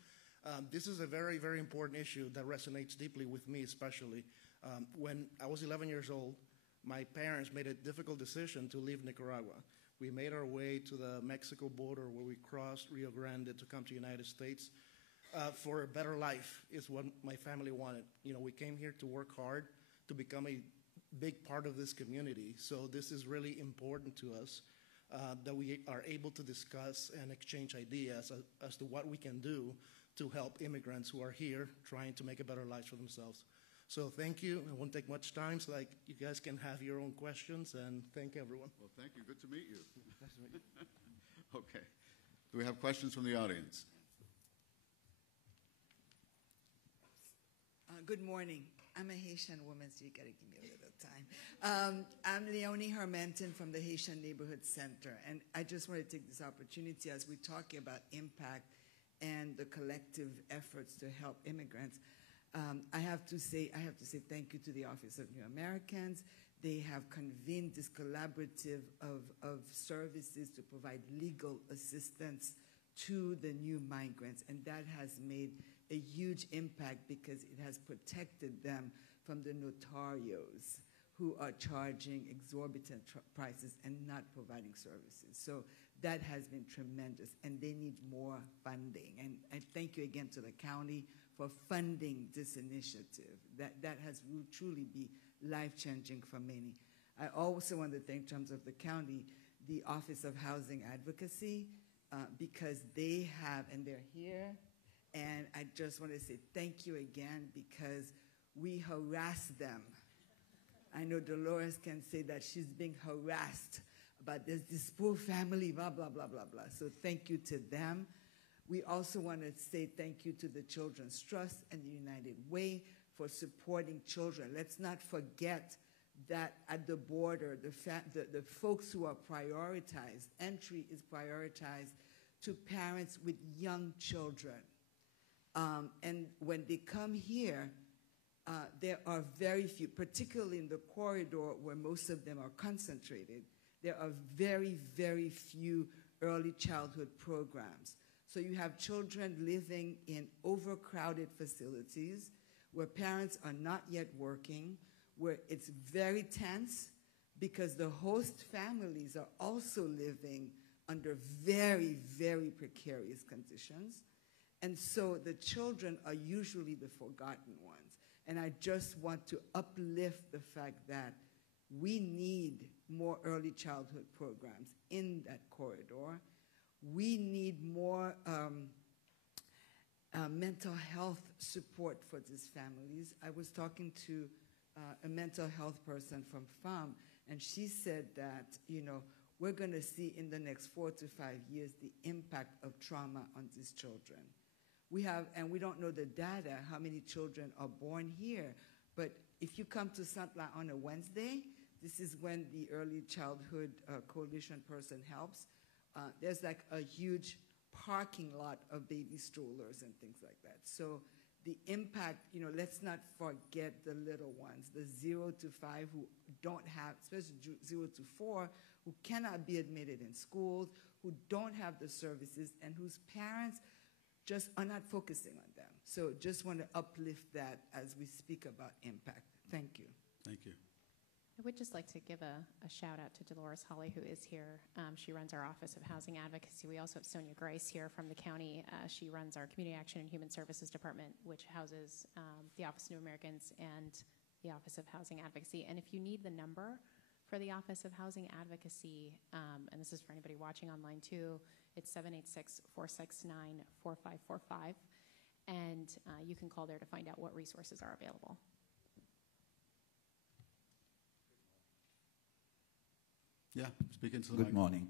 This is a very, very important issue that resonates deeply with me, especially. When I was 11 years old, my parents made a difficult decision to leave Nicaragua. We made our way to the Mexico border where we crossed Rio Grande to come to the United States for a better life is what my family wanted. We came here to work hard to become a big part of this community. So this is really important to us that we are able to discuss and exchange ideas as to what we can do to help immigrants who are here trying to make a better life for themselves. So thank you. It won't take much time so that you guys can have your own questions, and thank everyone. Well, thank you. Good to meet you. Nice to meet you. Okay. Do we have questions from the audience? Good morning. I'm a Haitian woman, so you got to give me a little time. I'm Leonie Harmenton from the Haitian Neighborhood Center, and I just want to take this opportunity as we're talking about impact and the collective efforts to help immigrants. I have to say thank you to the Office of New Americans. They have convened this collaborative of services to provide legal assistance to the new migrants, and that has made a huge impact because it has protected them from the notarios who are charging exorbitant prices and not providing services. So that has been tremendous, and they need more funding. And I thank you again to the county for funding this initiative. That has truly be life-changing for many. I also want to thank, in terms of the county, the Office of Housing Advocacy, because they have, and they're here, and I just want to say thank you again, because we harass them. I know Dolores can say that she's being harassed about this poor family, blah, blah, blah, blah, blah. So thank you to them. We also want to say thank you to the Children's Trust and the United Way for supporting children. Let's not forget that at the border, the folks who are prioritized, entry is prioritized to parents with young children. And when they come here, there are very few, particularly in the corridor where most of them are concentrated, there are very, very few early childhood programs. So you have children living in overcrowded facilities where parents are not yet working, where it's very tense because the host families are also living under very, very precarious conditions. And so the children are usually the forgotten ones. And I just want to uplift the fact that we need more early childhood programs in that corridor. We need more mental health support for these families. I was talking to a mental health person from FAM, and she said that, we're going to see in the next 4 to 5 years the impact of trauma on these children. And we don't know the data, how many children are born here, but if you come to Santla on a Wednesday, this is when the Early Childhood Coalition person helps. There's like a huge parking lot of baby strollers and things like that. So the impact, let's not forget the little ones, the 0 to 5 who don't have, especially 0 to 4, who cannot be admitted in schools, who don't have the services, and whose parents just are not focusing on them. So just want to uplift that as we speak about impact. Thank you. Thank you. I would just like to give a shout out to Dolores Holly, who is here. She runs our Office of Housing Advocacy. We also have Sonia Grice here from the county. She runs our Community Action and Human Services Department, which houses the Office of New Americans and the Office of Housing Advocacy. And if you need the number for the Office of Housing Advocacy, and this is for anybody watching online too, it's 786-469-4545. And you can call there to find out what resources are available. Yeah, speaking to the Good morning.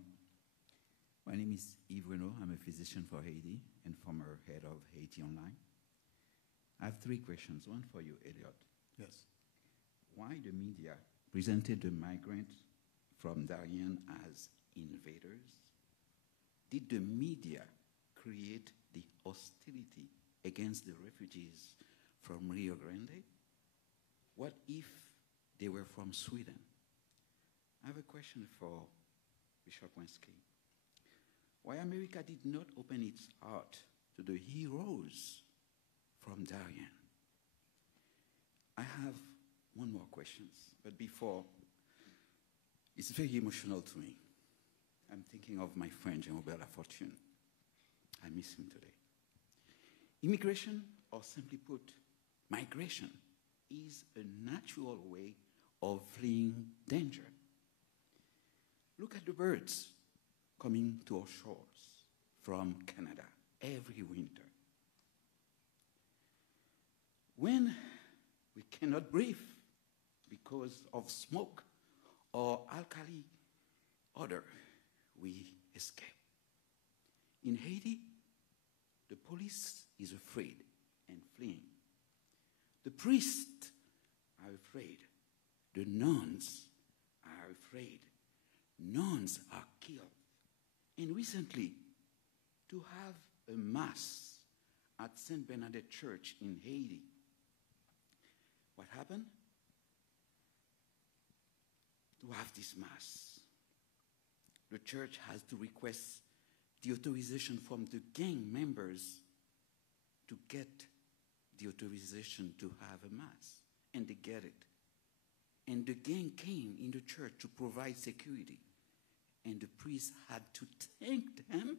My name is Yves Renaud. I'm a physician for Haiti and former head of Haiti Online. I have 3 questions. One for you, Eliott. Yes. Why the media presented the migrants from Darien as invaders? Did the media create the hostility against the refugees from Rio Grande? What if they were from Sweden? I have a question for Bishop Wensky. Why America did not open its heart to the heroes from Darien? I have one more question, but before, it's very emotional to me. I'm thinking of my friend, Jean-Robert Lafortune. I miss him today. Immigration, or simply put, migration, is a natural way of fleeing danger. Look at the birds coming to our shores from Canada every winter. When we cannot breathe because of smoke or alkali odor, we escape. In Haiti, the police is afraid and fleeing. The priests are afraid. The nuns are afraid. Nuns are killed. And recently, to have a mass at Saint Bernadette Church in Haiti, what happened? To have this mass, the church has to request the authorization from the gang members to get the authorization to have a mass, and they get it. And the gang came in the church to provide security. and the priest had to thank them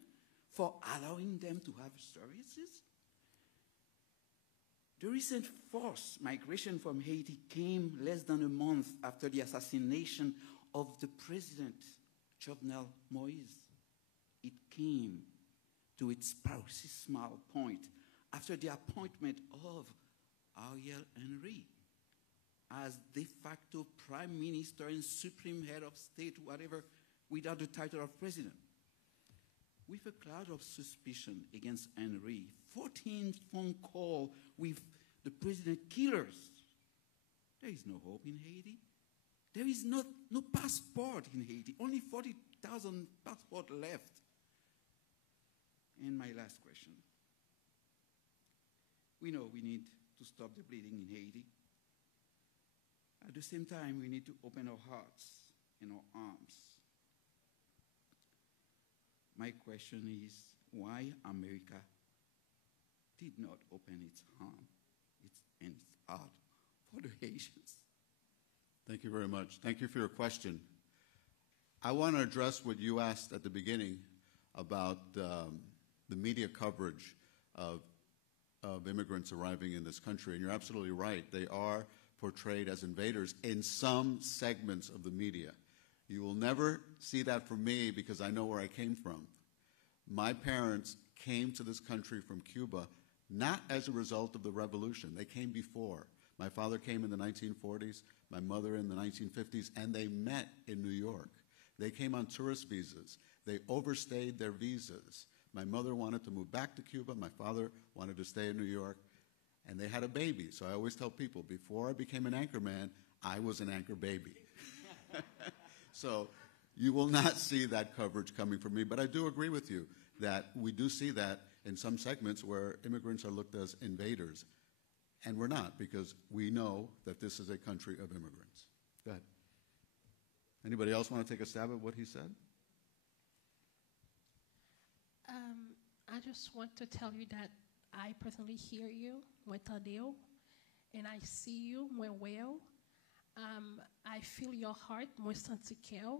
for allowing them to have services. The recent forced migration from Haiti came less than a month after the assassination of the president, Jovenel Moïse. It came to its paroxysmal point after the appointment of Ariel Henry as de facto prime minister and supreme head of state, whatever, without the title of president. With a cloud of suspicion against Henry, 14 phone calls with the president killers, there is no hope in Haiti. There is no passport in Haiti, only 40,000 passports left. And my last question. We know we need to stop the bleeding in Haiti. At the same time, we need to open our hearts and our arms. My question is, why America did not open its arm and its heart for the Haitians? Thank you very much. Thank you for your question. I want to address what you asked at the beginning about the media coverage of immigrants arriving in this country. And you're absolutely right. They are portrayed as invaders in some segments of the media. You will never see that from me because I know where I came from. My parents came to this country from Cuba not as a result of the revolution. They came before. My father came in the 1940s, my mother in the 1950s, and they met in New York. They came on tourist visas. They overstayed their visas. My mother wanted to move back to Cuba. My father wanted to stay in New York. And they had a baby. So I always tell people, before I became an anchor man, I was an anchor baby. So you will not see that coverage coming from me. But I do agree with you that we do see that in some segments where immigrants are looked as invaders. And we're not, because we know that this is a country of immigrants. Go ahead. Anybody else want to take a stab at what he said? I just want to tell you that I personally hear you, Tadeo, and I see you, well. I feel your heart, Santikeo,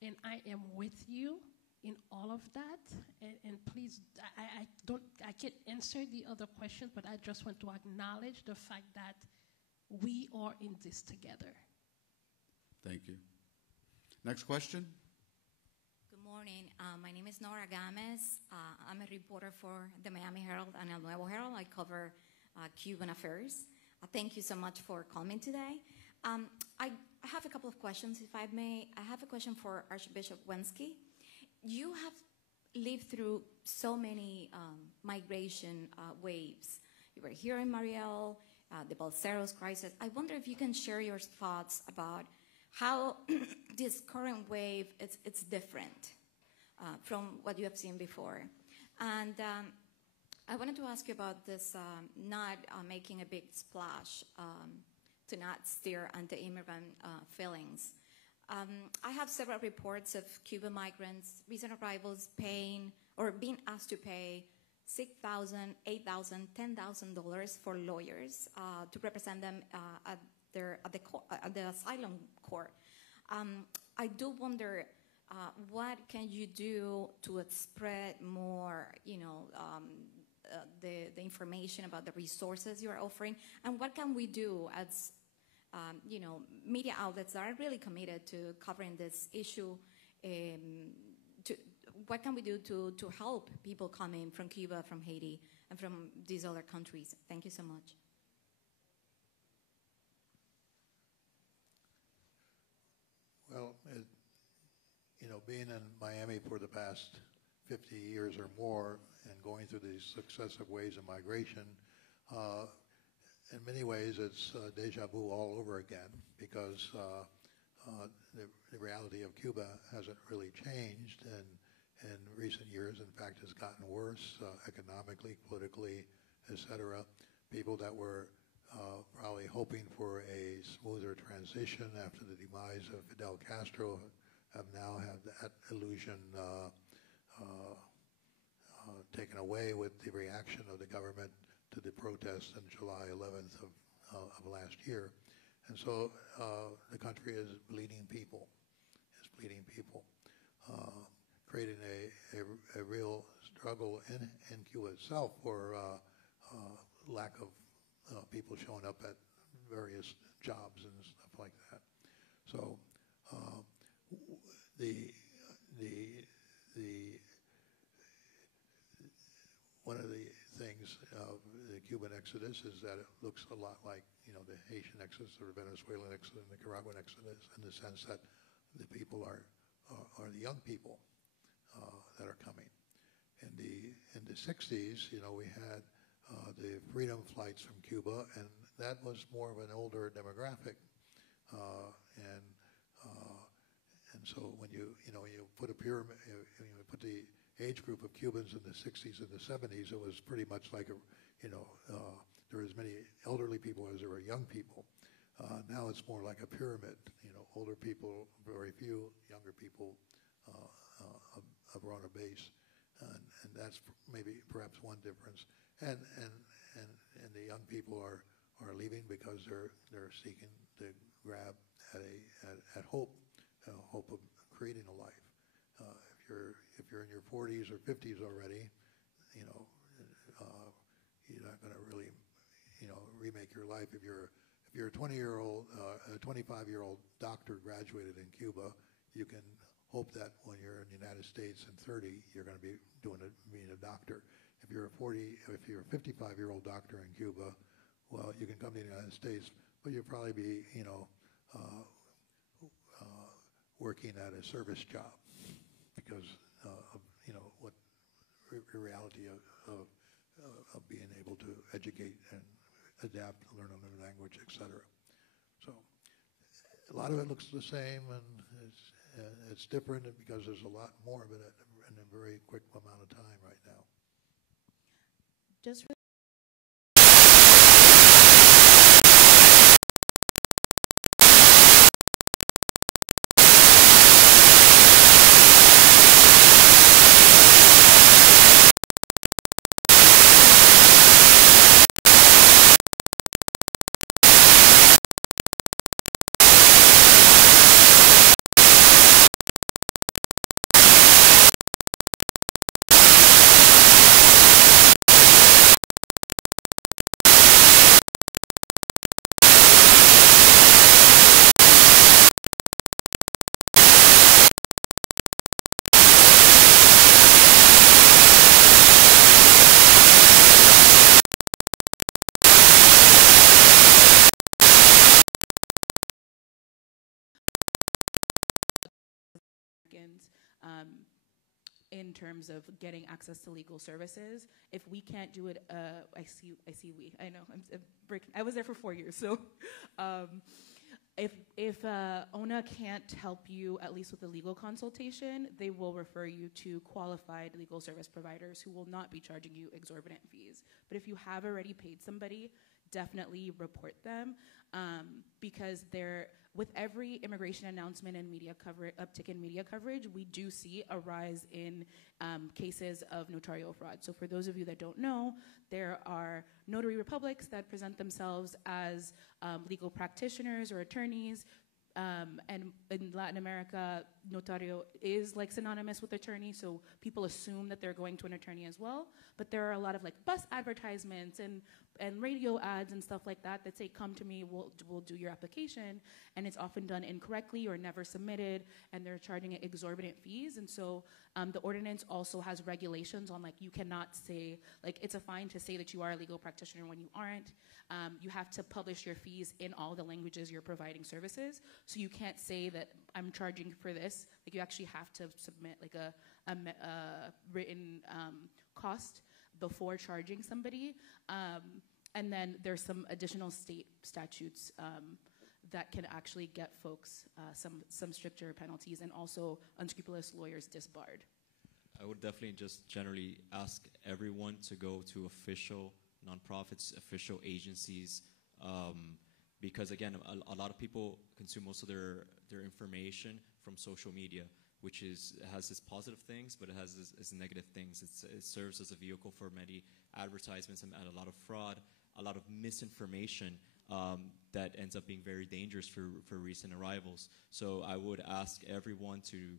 and I am with you in all of that. And please, I can't answer the other questions, but I just want to acknowledge the fact that we are in this together. Thank you. Next question. Good morning. My name is Nora Gomez. I'm a reporter for the Miami Herald and El Nuevo Herald. I cover Cuban affairs. Thank you so much for coming today. I have a couple of questions, if I may. I have a question for Archbishop Wensky. You have lived through so many migration waves. You were here in Mariel, the Balseros crisis. I wonder if you can share your thoughts about how this current wave it's different from what you have seen before. And I wanted to ask you about this not making a big splash to not steer anti-immigrant feelings. I have several reports of Cuban migrants, recent arrivals paying or being asked to pay $6,000, $8,000, $10,000 for lawyers to represent them at the asylum court. I do wonder what can you do to spread more, the information about the resources you are offering, and what can we do as media outlets that are really committed to covering this issue? What can we do to help people coming from Cuba, from Haiti, and from these other countries? Thank you so much. Well, being in Miami for the past 50 years or more and going through these successive waves of migration, in many ways it's deja vu all over again, because the reality of Cuba hasn't really changed in recent years. In fact, it's gotten worse economically, politically, etc. People that were probably hoping for a smoother transition after the demise of Fidel Castro have now had that illusion taken away with the reaction of the government to the protests on July 11th of last year. And so the country is bleeding people. It's bleeding people. creating a real struggle in Cuba itself for lack of people showing up at various jobs and stuff like that. So one of the things of the Cuban exodus is that it looks a lot like, the Haitian exodus or the Venezuelan exodus, the Nicaraguan exodus, in the sense that the people are the young people that are coming. In the 60s, we had the freedom flights from Cuba, and that was more of an older demographic, and so when you put a pyramid, you put the age group of Cubans in the 60s and the 70s, it was pretty much like there were as many elderly people as there were young people. Now it's more like a pyramid. Older people, very few; younger people, a broader base, and that's perhaps one difference. And the young people are leaving because they're seeking to grab at hope of creating a life. If you're in your 40s or 50s already, you're not going to really remake your life. If you're a 20-year-old, a 25-year-old doctor graduated in Cuba, you can hope that when you're in the United States in 30, you're going to be being a doctor. If you're a 55-year-old doctor in Cuba, well, you can come to the United States, but you'll probably be, working at a service job because of what the reality of being able to educate and adapt, learn another language, etc. So a lot of it looks the same, and it's different because there's a lot more of it in a very quick amount of time right now. Just in terms of getting access to legal services. If we can't do it, I see we. I know. I was there for 4 years, so if ONA can't help you at least with a legal consultation, they will refer you to qualified legal service providers who will not be charging you exorbitant fees. But if you have already paid somebody, definitely report them because with every immigration announcement and media uptick in media coverage, we do see a rise in cases of notarial fraud. So for those of you that don't know, there are notary republics that present themselves as legal practitioners or attorneys. And in Latin America, notario is like synonymous with attorney, so people assume that they're going to an attorney as well. But there are a lot of like bus advertisements and radio ads and stuff like that that say, come to me, we'll do your application. And it's often done incorrectly or never submitted, and they're charging exorbitant fees. And so the ordinance also has regulations on like you cannot say, like it's a fine to say that you are a legal practitioner when you aren't. You have to publish your fees in all the languages you're providing services. So you can't say that I'm charging for this. Like you actually have to submit like a written cost before charging somebody. And then there's some additional state statutes that can actually get folks some stricter penalties, and also unscrupulous lawyers disbarred. I would definitely just generally ask everyone to go to official nonprofits, official agencies, because again, a lot of people consume most of their information from social media, which has its positive things, but it has its negative things. It serves as a vehicle for many advertisements and a lot of fraud, a lot of misinformation that ends up being very dangerous for recent arrivals. So I would ask everyone to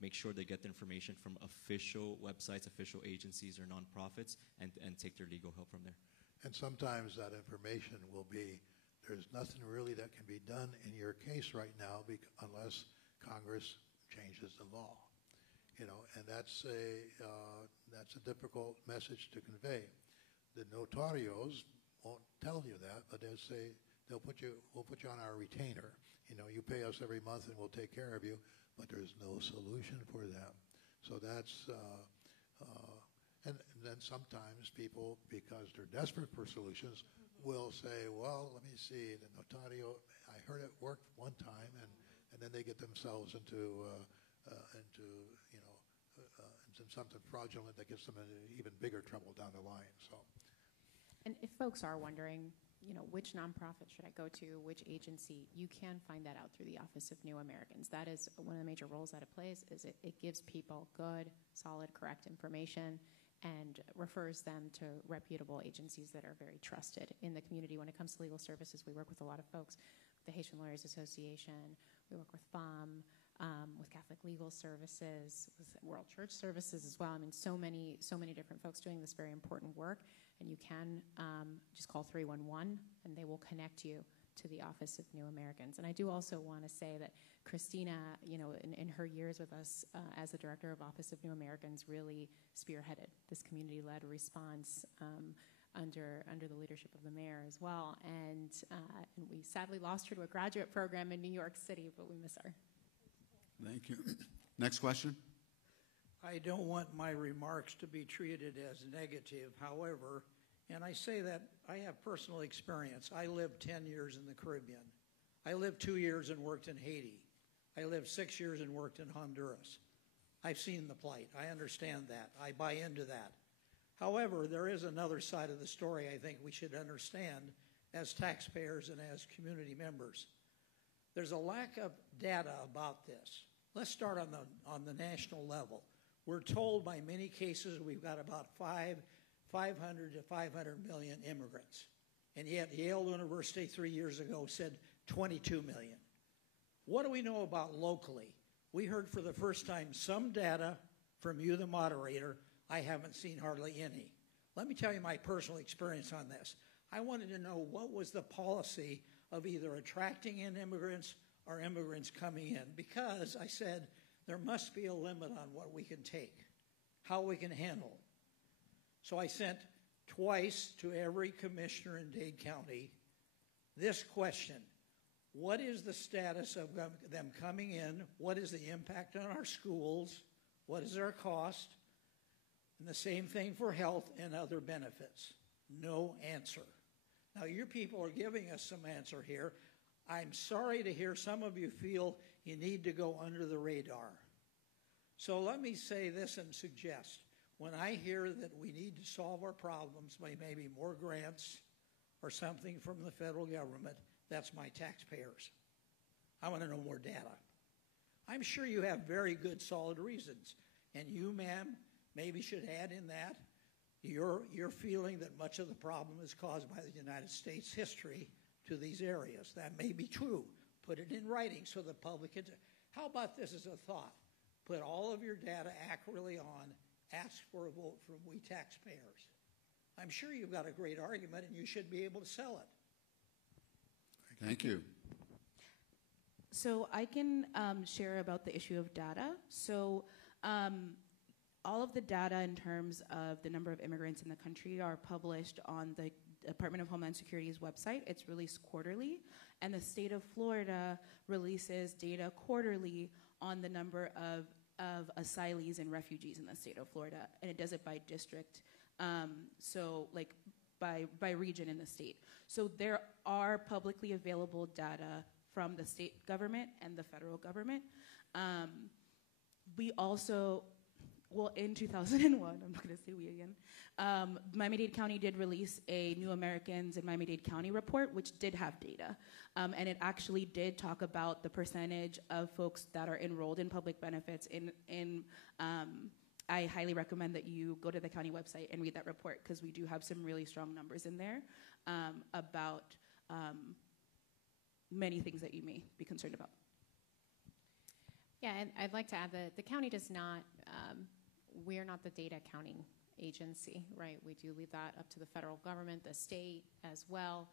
make sure they get the information from official websites, official agencies, or nonprofits, and take their legal help from there. And sometimes that information will be, there's nothing really that can be done in your case right now unless Congress changes the law. You know, and that's a difficult message to convey. The notarios won't tell you that, but they'll say we'll put you on our retainer. You know, you pay us every month and we'll take care of you, but there's no solution for them. So that's and then sometimes people, because they're desperate for solutions, will say, well, let me see, the notario, I heard it worked one time, and then they get themselves into something fraudulent that gets them into even bigger trouble down the line. So, and if folks are wondering, you know, which nonprofit should I go to, which agency, you can find that out through the Office of New Americans. That is one of the major roles that it plays, is it gives people good, solid, correct information and refers them to reputable agencies that are very trusted in the community. When it comes to legal services, we work with a lot of folks, the Haitian Lawyers Association, we work with FAM, with Catholic Legal Services, with World Church Services as well. I mean, so many different folks doing this very important work, and you can just call 311 and they will connect you to the Office of New Americans. And I do also want to say that Christina, you know, in her years with us as the director of Office of New Americans, really spearheaded this community-led response under the leadership of the mayor as well. And we sadly lost her to a graduate program in New York City, but we miss her. Thank you. Next question. I don't want my remarks to be treated as negative, however, and I say that I have personal experience. I lived 10 years in the Caribbean. I lived 2 years and worked in Haiti. I lived 6 years and worked in Honduras. I've seen the plight. I understand that. I buy into that. However, there is another side of the story I think we should understand as taxpayers and as community members. There's a lack of data about this. Let's start on the national level. We're told by many cases we've got about 500 to 500 million immigrants. And yet Yale University 3 years ago said 22 million. What do we know about locally? We heard for the first time some data from you, the moderator. I haven't seen hardly any. Let me tell you my personal experience on this. I wanted to know what was the policy of either attracting in immigrants or immigrants coming in, because I said there must be a limit on what we can take, how we can handle. So I sent twice to every commissioner in Dade County this question: what is the status of them coming in? What is the impact on our schools? What is their cost? And the same thing for health and other benefits. No answer. Now, your people are giving us some answer here. I'm sorry to hear some of you feel you need to go under the radar. So let me say this and suggest, when I hear that we need to solve our problems by maybe more grants or something from the federal government, that's my taxpayers. I want to know more data. I'm sure you have very good, solid reasons. And you, ma'am, maybe should add in that your feeling that much of the problem is caused by the United States history to these areas. That may be true. Put it in writing so the public can. How about this as a thought? Put all of your data accurately on. Ask for a vote from we taxpayers. I'm sure you've got a great argument and you should be able to sell it. Thank you. So I can share about the issue of data. So all of the data in terms of the number of immigrants in the country are published on the Department of Homeland Security's website. It's released quarterly, and the state of Florida releases data quarterly on the number of asylees and refugees in the state of Florida, and it does it by district, so like by region in the state. So there are publicly available data from the state government and the federal government. We also, well, in 2001, I'm not going to say we again, Miami-Dade County did release a New Americans in Miami-Dade County report, which did have data. And it actually did talk about the percentage of folks that are enrolled in public benefits. I highly recommend that you go to the county website and read that report, because we do have some really strong numbers in there about many things that you may be concerned about. Yeah, and I'd like to add that the county does not, we're not the data accounting agency, right? We do leave that up to the federal government, the state as well.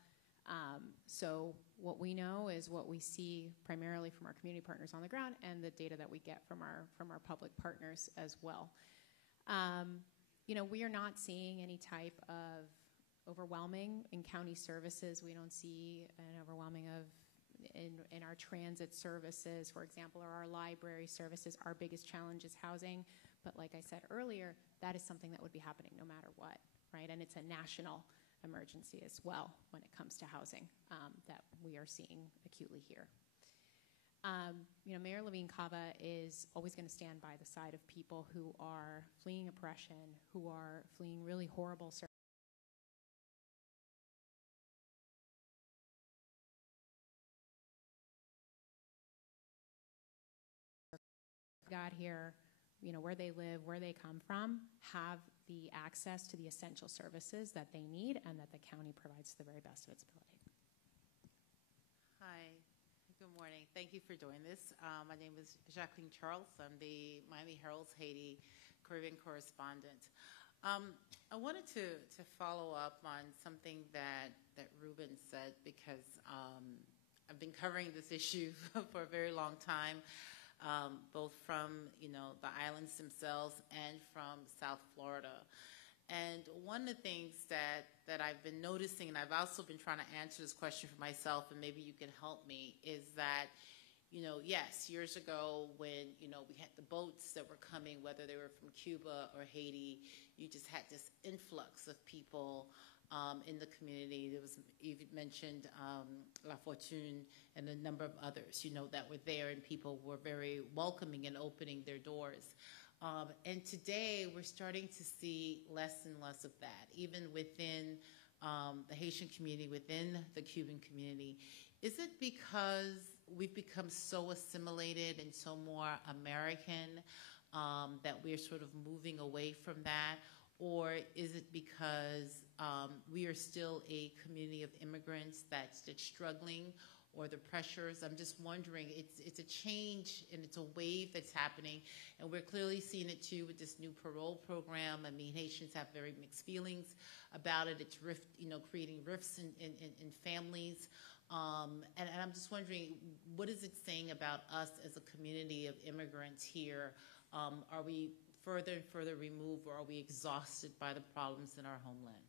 So what we know is what we see primarily from our community partners on the ground and the data that we get from our public partners as well. You know, we are not seeing any type of overwhelming in county services. We don't see an overwhelming of in our transit services, for example, or our library services. Our biggest challenge is housing. But like I said earlier, that is something that would be happening no matter what, right? And it's a national emergency as well when it comes to housing that we are seeing acutely here. You know, Mayor Levine Cava is always going to stand by the side of people who are fleeing oppression, who are fleeing really horrible circumstances. Got here, you know, where they live, where they come from, have the access to the essential services that they need and that the county provides to the very best of its ability. Hi, good morning. Thank you for doing this. My name is Jacqueline Charles. I'm the Miami Herald's Haiti Caribbean correspondent. I wanted to follow up on something that Ruben said because I've been covering this issue for a very long time. Both from, you know, the islands themselves and from South Florida. And one of the things that I've been noticing, and I've also been trying to answer this question for myself, and maybe you can help me, is that, you know, yes, years ago when, you know, we had the boats that were coming, whether they were from Cuba or Haiti, you just had this influx of people in the community. There was, you mentioned La Fortune and a number of others, you know, that were there, and people were very welcoming and opening their doors. And today we're starting to see less and less of that, even within the Haitian community, within the Cuban community. Is it because we've become so assimilated and so more American that we're sort of moving away from that? Or is it because we are still a community of immigrants that's struggling, or the pressures? I'm just wondering, it's a change and it's a wave that's happening, and we're clearly seeing it too with this new parole program. I mean, Haitians have very mixed feelings about it. It's creating rifts in families. And I'm just wondering, what is it saying about us as a community of immigrants here? Are we further and further removed, or are we exhausted by the problems in our homeland?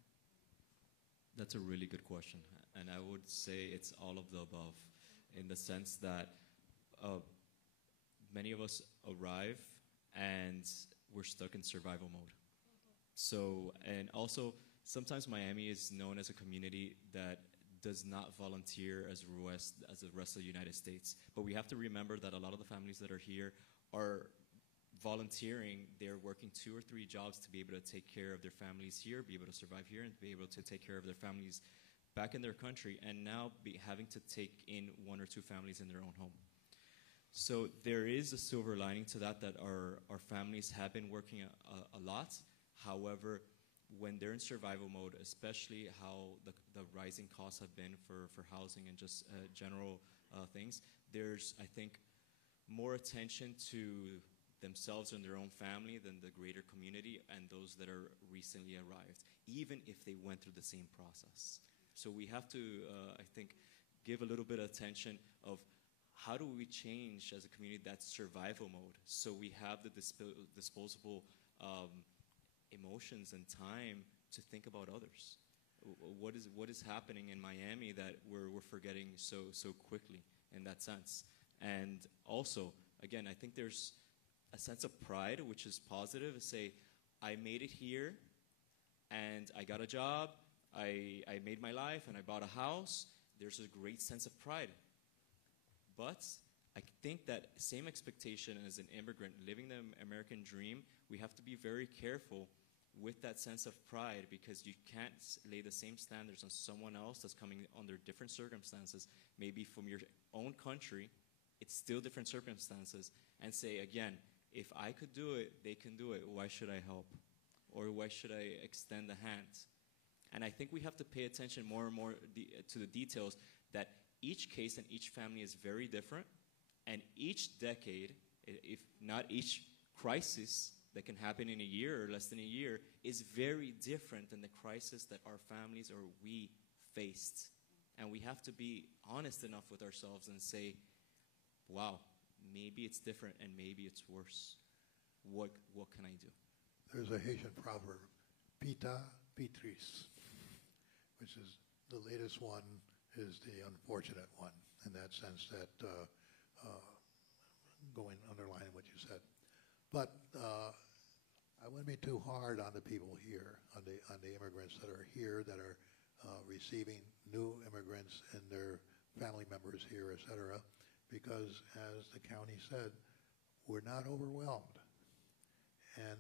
That's a really good question. And I would say it's all of the above, in the sense that many of us arrive and we're stuck in survival mode. So, and also, sometimes Miami is known as a community that does not volunteer as the rest of the United States. But we have to remember that a lot of the families that are here are volunteering. They're working 2 or 3 jobs to be able to take care of their families here, be able to survive here, and be able to take care of their families back in their country, and now having to take in 1 or 2 families in their own home. So there is a silver lining to that our families have been working a lot. However, when they're in survival mode, especially how the rising costs have been for housing and just general things, there's, I think, more attention to themselves and their own family than the greater community and those that are recently arrived, even if they went through the same process. So we have to, I think, give a little bit of attention of how do we change as a community that survival mode, so we have the disposable emotions and time to think about others. What is happening in Miami that we're forgetting so quickly in that sense? And also, again, I think there's a sense of pride, which is positive, to say, I made it here, and I got a job, I made my life, and I bought a house. There's a great sense of pride. But I think that same expectation as an immigrant living the American dream, we have to be very careful with that sense of pride, because you can't lay the same standards on someone else that's coming under different circumstances, maybe from your own country. It's still different circumstances, and say, again, if I could do it, they can do it. Why should I help? Or why should I extend a hand? And I think we have to pay attention more and more to the details, that each case and each family is very different, and each decade If not, each crisis that can happen in a year or less than a year is very different than the crisis that our families or we faced. And we have to be honest enough with ourselves and say, wow, maybe it's different and maybe it's worse. What can I do? There's a Haitian proverb, pita pitris, which is the latest one is the unfortunate one in that sense that underlining what you said. But I wouldn't be too hard on the people here, on the immigrants that are here, that are receiving new immigrants and their family members here, et cetera, because as the county said, we're not overwhelmed. And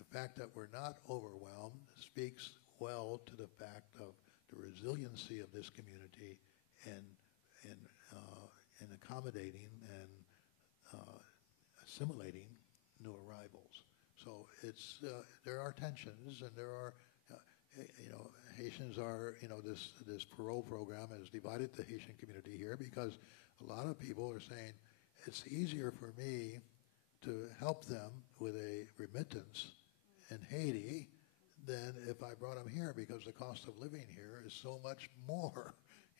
the fact that we're not overwhelmed speaks well to the fact of the resiliency of this community in accommodating and assimilating new arrivals. So it's there are tensions, and there are Haitians are this parole program has divided the Haitian community here because a lot of people are saying it's easier for me to help them with a remittance in Haiti than if I brought them here because the cost of living here is so much more,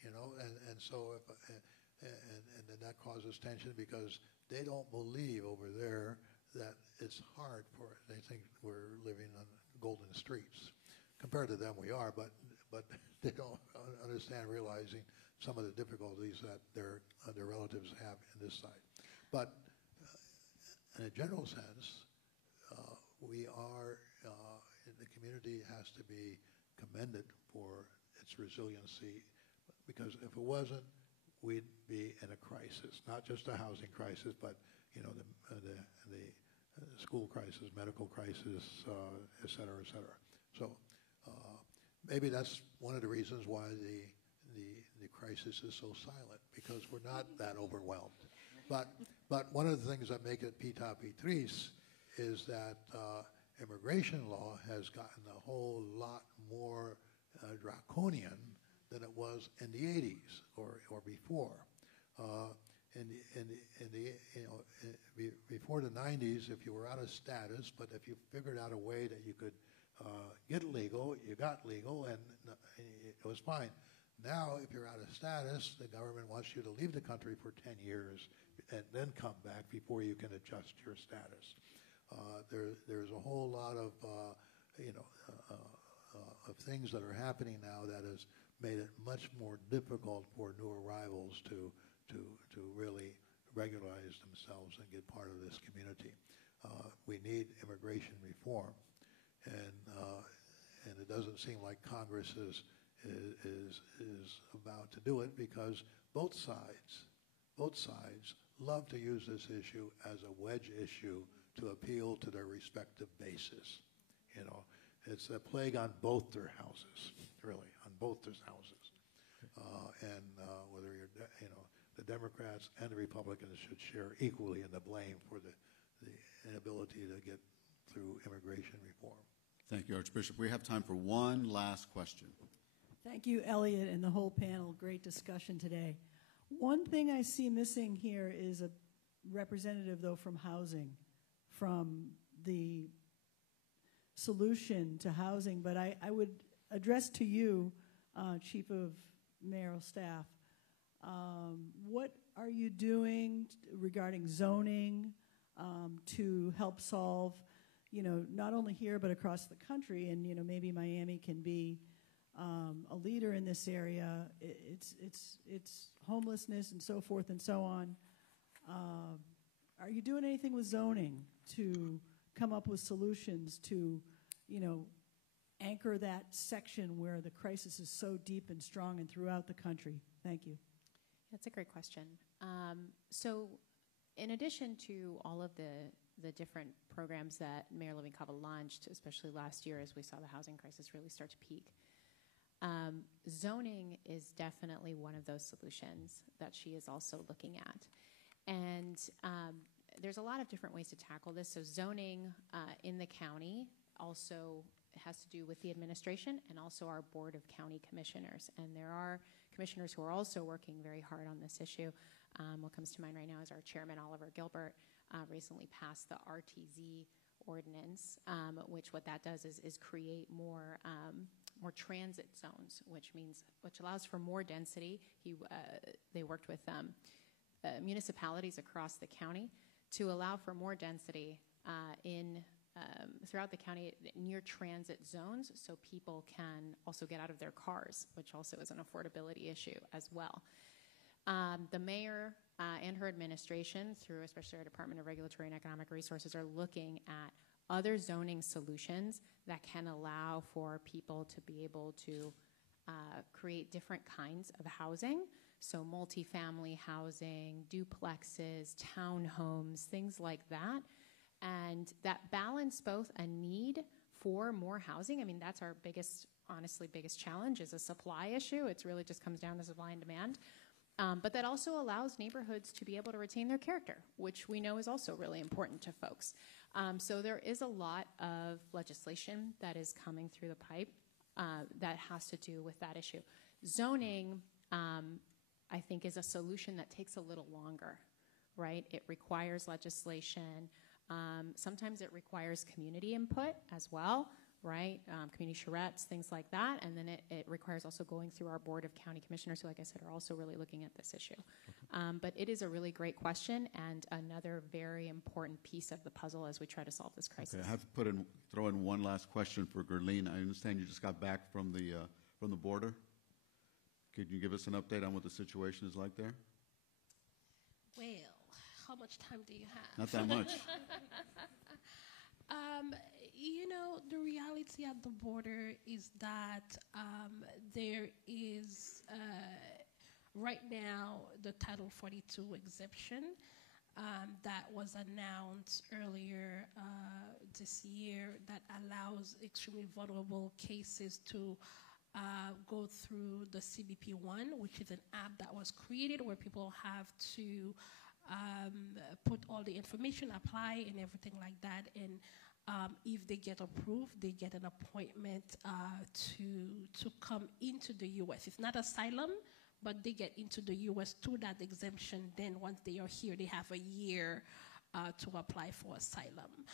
and so and then that causes tension because they don't believe over there that it's hard for it. They think we're living on golden streets. Compared to them, we are, but they don't understand realizing some of the difficulties that their relatives have in this side. But in a general sense, we are, the community has to be commended for its resiliency because if it wasn't, we'd be in a crisis, not just a housing crisis, but the school crisis, medical crisis, et cetera, et cetera. So maybe that's one of the reasons why the crisis is so silent, because we're not that overwhelmed. But one of the things that make it pita pitris is that immigration law has gotten a whole lot more draconian than it was in the 80s or before. Before the 90s, if you were out of status, but if you figured out a way that you could get legal, you got legal, and it was fine. Now, if you're out of status, the government wants you to leave the country for 10 years and then come back before you can adjust your status. There's a whole lot of things that are happening now that has made it much more difficult for new arrivals to really regularize themselves and get part of this community. We need immigration reform, and it doesn't seem like Congress is about to do it because both sides love to use this issue as a wedge issue to appeal to their respective bases. It's a plague on both their houses, really, on both their houses. And whether you're, the Democrats and the Republicans should share equally in the blame for the inability to get through immigration reform. Thank you, Archbishop. We have time for one last question. Thank you, Eliott, and the whole panel. Great discussion today. One thing I see missing here is a representative, though, from housing, from the solution to housing. But I would address to you, Chief of Mayoral Staff, what are you doing regarding zoning to help solve, not only here but across the country, and maybe Miami can be a leader in this area. It's homelessness and so forth and so on. Are you doing anything with zoning to come up with solutions to, anchor that section where the crisis is so deep and strong and throughout the country? Thank you. That's a great question. So in addition to all of the different programs that Mayor Living Cava launched, especially last year as we saw the housing crisis really start to peak, zoning is definitely one of those solutions that she is also looking at. And there's a lot of different ways to tackle this. So zoning in the county also has to do with the administration and also our Board of County Commissioners. And there are commissioners who are also working very hard on this issue. What comes to mind right now is our chairman, Oliver Gilbert. recently passed the RTZ ordinance, which what that does is create more transit zones, which allows for more density. They worked with municipalities across the county to allow for more density throughout the county near transit zones, so people can also get out of their cars, which also is an affordability issue as well. The mayor and her administration, through especially our Department of Regulatory and Economic Resources, are looking at other zoning solutions that can allow for people to be able to create different kinds of housing. So multifamily housing, duplexes, townhomes, things like that. And that balance both a need for more housing. I mean, that's our biggest challenge is a supply issue. It really just comes down to supply and demand. But that also allows neighborhoods to be able to retain their character, which we know is also really important to folks. So there is a lot of legislation that is coming through the pipe that has to do with that issue. Zoning, I think, is a solution that takes a little longer, right? It requires legislation. Sometimes it requires community input as well, right? Community charrettes, things like that. And then it requires also going through our board of county commissioners who, like I said, are also really looking at this issue. But it is a really great question and another very important piece of the puzzle as we try to solve this crisis. Okay, I have to throw in one last question for Gerline. I understand you just got back from the border. Could you give us an update on what the situation is like there? Well, how much time do you have? Not that much. The reality at the border is that there is, right now, the Title 42 exemption that was announced earlier this year that allows extremely vulnerable cases to go through the CBP-1, which is an app that was created where people have to put all the information, apply, and everything like that. And if they get approved, they get an appointment to come into the U.S. It's not asylum, but they get into the U.S. through that exemption. Then once they are here, they have a year to apply for asylum.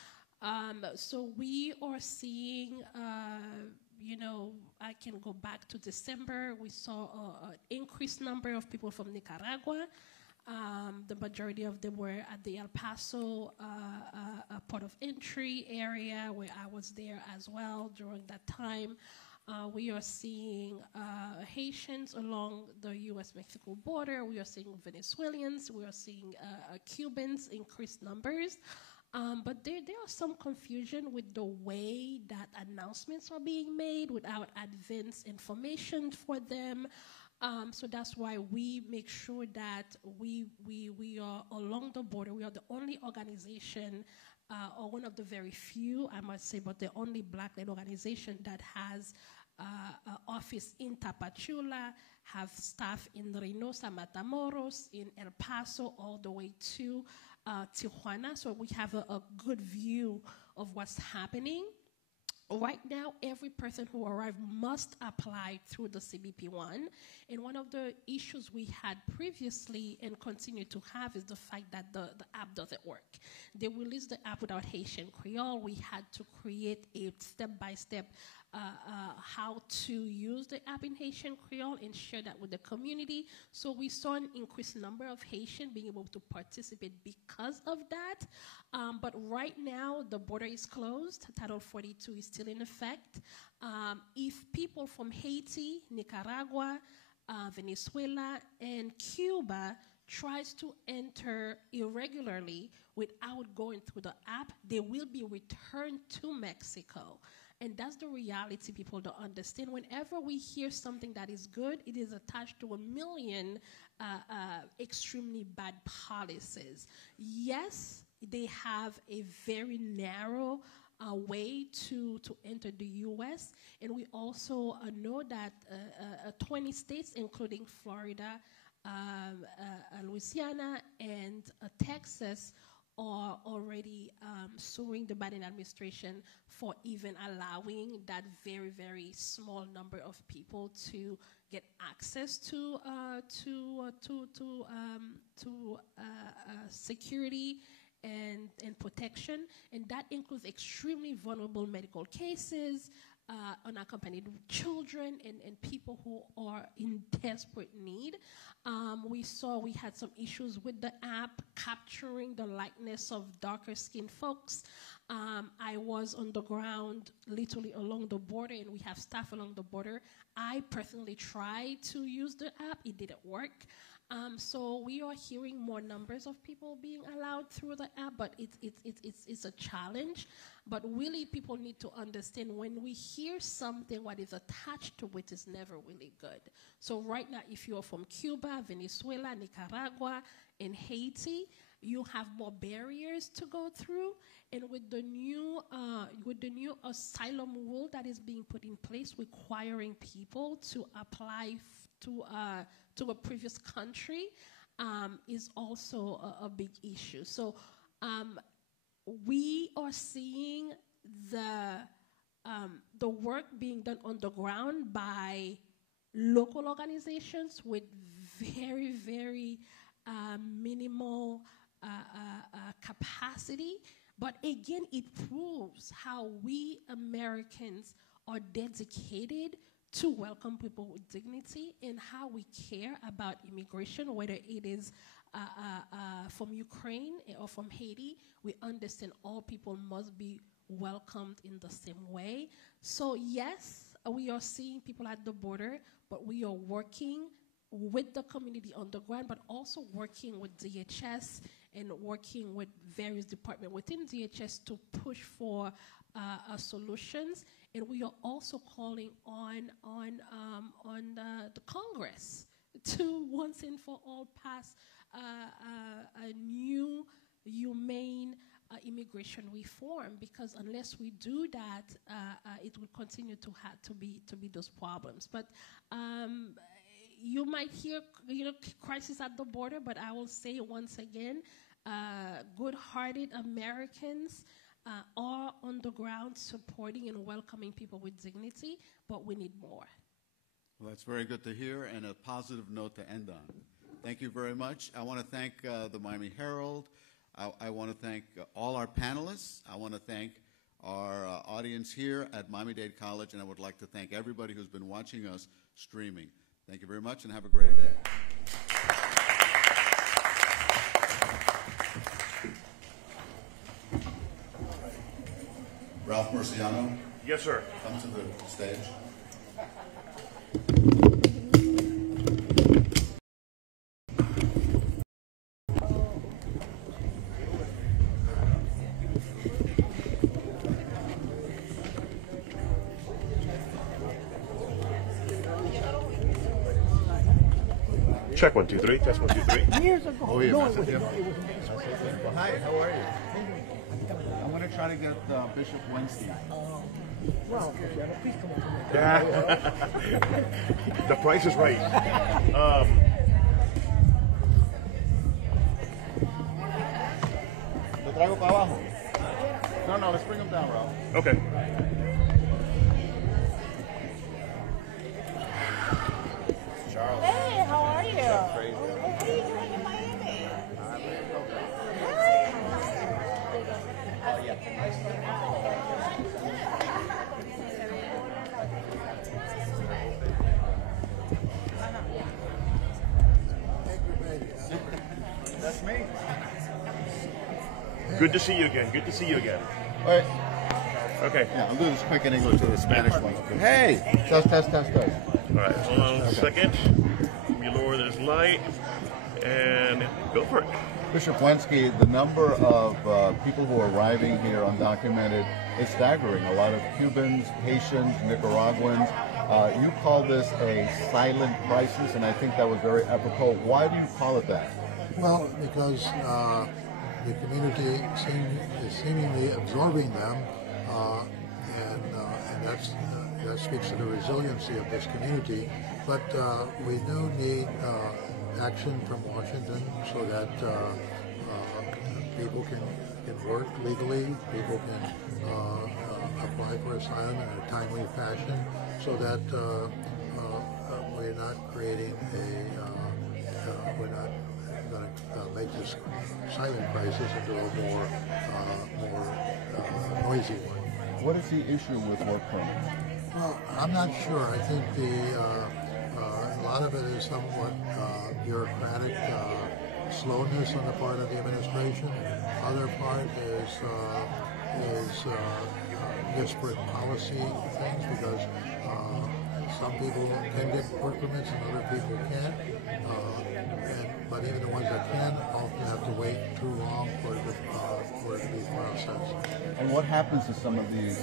So we are seeing, I can go back to December. We saw an increased number of people from Nicaragua. The majority of them were at the El Paso port of entry area where I was there as well during that time. We are seeing Haitians along the U.S.-Mexico border. We are seeing Venezuelans. We are seeing Cubans, increased numbers. But there are some confusion with the way that announcements are being made without advance information for them. So that's why we make sure that we are along the border. We are the only organization, or one of the very few, I must say, but the only black-led organization that has an office in Tapachula, have staff in Reynosa, Matamoros, in El Paso, all the way to Tijuana. So we have a good view of what's happening. Right now, every person who arrived must apply through the CBP-1. And one of the issues we had previously and continue to have is the fact that the app doesn't work. They released the app without Haitian Creole. We had to create a step-by-step how to use the app in Haitian Creole and share that with the community. So we saw an increased number of Haitians being able to participate because of that. But right now, the border is closed. Title 42 is still in effect. If people from Haiti, Nicaragua, Venezuela, and Cuba tries to enter irregularly without going through the app, they will be returned to Mexico. And that's the reality people don't understand. Whenever we hear something that is good, it is attached to 1 million extremely bad policies. Yes, they have a very narrow way to enter the U.S. And we also know that 20 states, including Florida, Louisiana, and Texas, are already suing the Biden administration for even allowing that very, very small number of people to get access to security and protection, and that includes extremely vulnerable medical cases, unaccompanied children, and people who are in desperate need. We had some issues with the app capturing the likeness of darker skinned folks. I was on the ground literally along the border, and we have staff along the border. I personally tried to use the app. It didn't work. So we are hearing more numbers of people being allowed through the app, but it's a challenge. But really, people need to understand when we hear something, what is attached to it is never really good. So right now, if you're from Cuba, Venezuela, Nicaragua, and Haiti, you have more barriers to go through. And with the new asylum rule that is being put in place, requiring people to apply to a previous country, is also a big issue. So we are seeing the work being done on the ground by local organizations with very, very minimal capacity. But again, it proves how we Americans are dedicated to welcome people with dignity and how we care about immigration, whether it is from Ukraine or from Haiti. We understand all people must be welcomed in the same way. So yes, we are seeing people at the border, but we are working with the community on the ground, but also working with DHS and working with various departments within DHS to push for solutions. And we are also calling on the Congress to once and for all pass a new humane immigration reform, because unless we do that, it will continue to be those problems. But you might hear crisis at the border, but I will say once again, good-hearted Americans are on the ground supporting and welcoming people with dignity, but we need more. Well, that's very good to hear, and a positive note to end on. Thank you very much. I want to thank the Miami Herald. I want to thank all our panelists. I want to thank our audience here at Miami-Dade College, and I would like to thank everybody who's been watching us streaming. Thank you very much, and have a great day. Ralph Murciano. Yes, sir. Come to the stage. Check 1, 2, 3. Test 1, 2, 3. Years ago. Oh, yeah. No, Well, hi, how are you? I'm going to try to get Bishop Wednesday. Well, please come on. The price is right. ¿Lo traigo para abajo? No, let's bring him down, Ralph. Okay. Charles. Hey, how are you? That's crazy. What are you doing in Miami? Oh, yeah. That's me. Good to see you again. Good to see you again. All right. Okay. Yeah, I'll do this quick in English to the Spanish one. Hey! Test. All right, hold on a second. Let me lower this light and go for it. Bishop Wensky, the number of people who are arriving here undocumented is staggering. A lot of Cubans, Haitians, Nicaraguans. You call this a silent crisis, and I think that was very apropos. Why do you call it that? Well, because the community is seemingly absorbing them, and that speaks to the resiliency of this community. But we do need action from Washington so that people can work legally, people can apply for asylum in a timely fashion, so that we're not creating we're not going to make this silent crisis into a more noisy one. What is the issue with work permits? Well, I'm not sure. I think a lot of it is somewhat bureaucratic slowness on the part of the administration. Other part is disparate policy things, because some people can get work permits and other people can't. But even the ones that can often have to wait too long for it to be processed. And what happens to some of these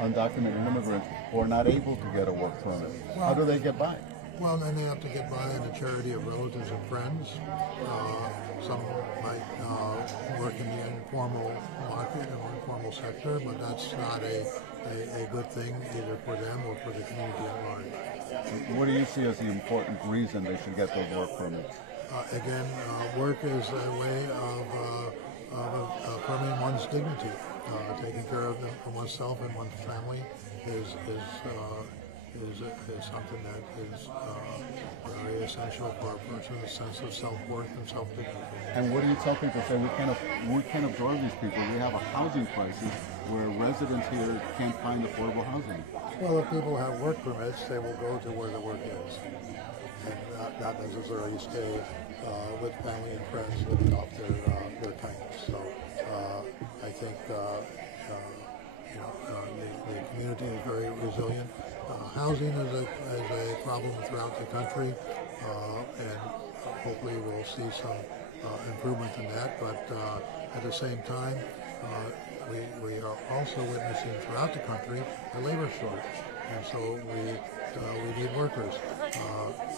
undocumented immigrants who are not able to get a work permit? How do they get by? Well, then they have to get by in the charity of relatives and friends. Some might work in the informal market or informal sector, but that's not a good thing either for them or for the community at large. What do you see as the important reason they should get those work permits? Again, work is a way of affirming one's dignity. Taking care of oneself and one's family is something that is very essential for a person's sense of self-worth and self-dignity. And what do you tell people? Say we can't absorb these people. We have a housing crisis where residents here can't find affordable housing. Well, if people have work permits, they will go to where the work is, and not necessarily stay with family and friends living off their tanks. So I think the community is very resilient. Housing is a problem throughout the country, and hopefully we'll see some improvement in that. But at the same time, we are also witnessing throughout the country a labor shortage, and so we need workers.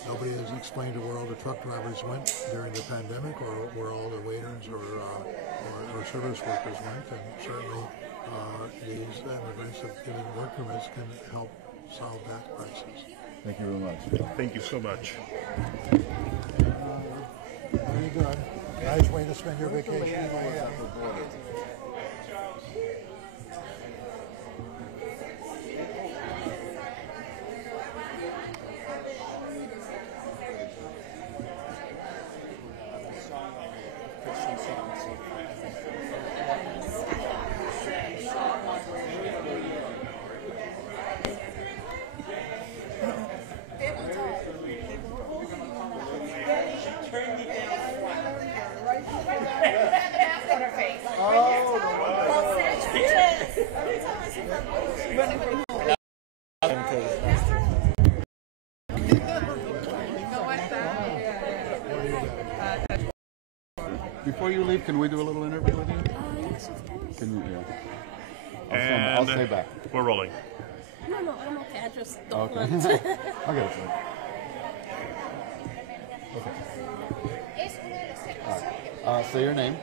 Nobody has explained to where all the truck drivers went during the pandemic, or where all the waiters or service workers went, and certainly these immigrants that giving work permits can help solve that crisis. Thank you very much. Thank you so much. Very good. Nice way to spend your vacation in Miami. Before you leave, can we do a little interview with you? Yes, of course. Can you? Yeah. And I'll stay back. We're rolling. No, I'm okay. I just don't Okay. want I'll get it. Okay. All right. Say your name.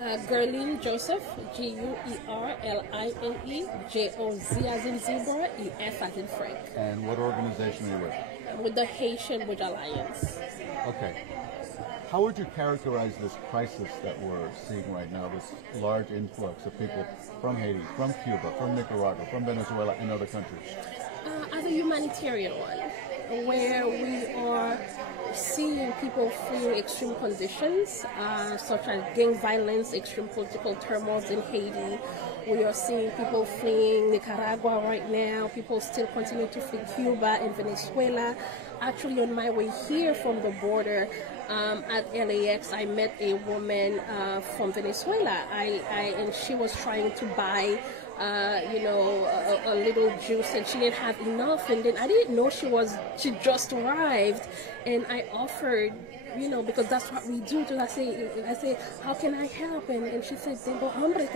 Gerline Joseph, Guerline, Joz as in zebra, EF as in Frank. And what organization are you with? With the Haitian Wood Alliance. Okay. How would you characterize this crisis that we're seeing right now, this large influx of people from Haiti, from Cuba, from Nicaragua, from Venezuela, and other countries? As a humanitarian one, where we are seeing people fleeing extreme conditions, such as gang violence, extreme political turmoil in Haiti. We are seeing people fleeing Nicaragua right now. People still continue to flee Cuba and Venezuela. Actually, on my way here from the border, at LAX, I met a woman from Venezuela. And she was trying to buy, a little juice, and she didn't have enough. And then I didn't know she just arrived, and I offered, because that's what we do. I say, how can I help? And she said, tengo hambre.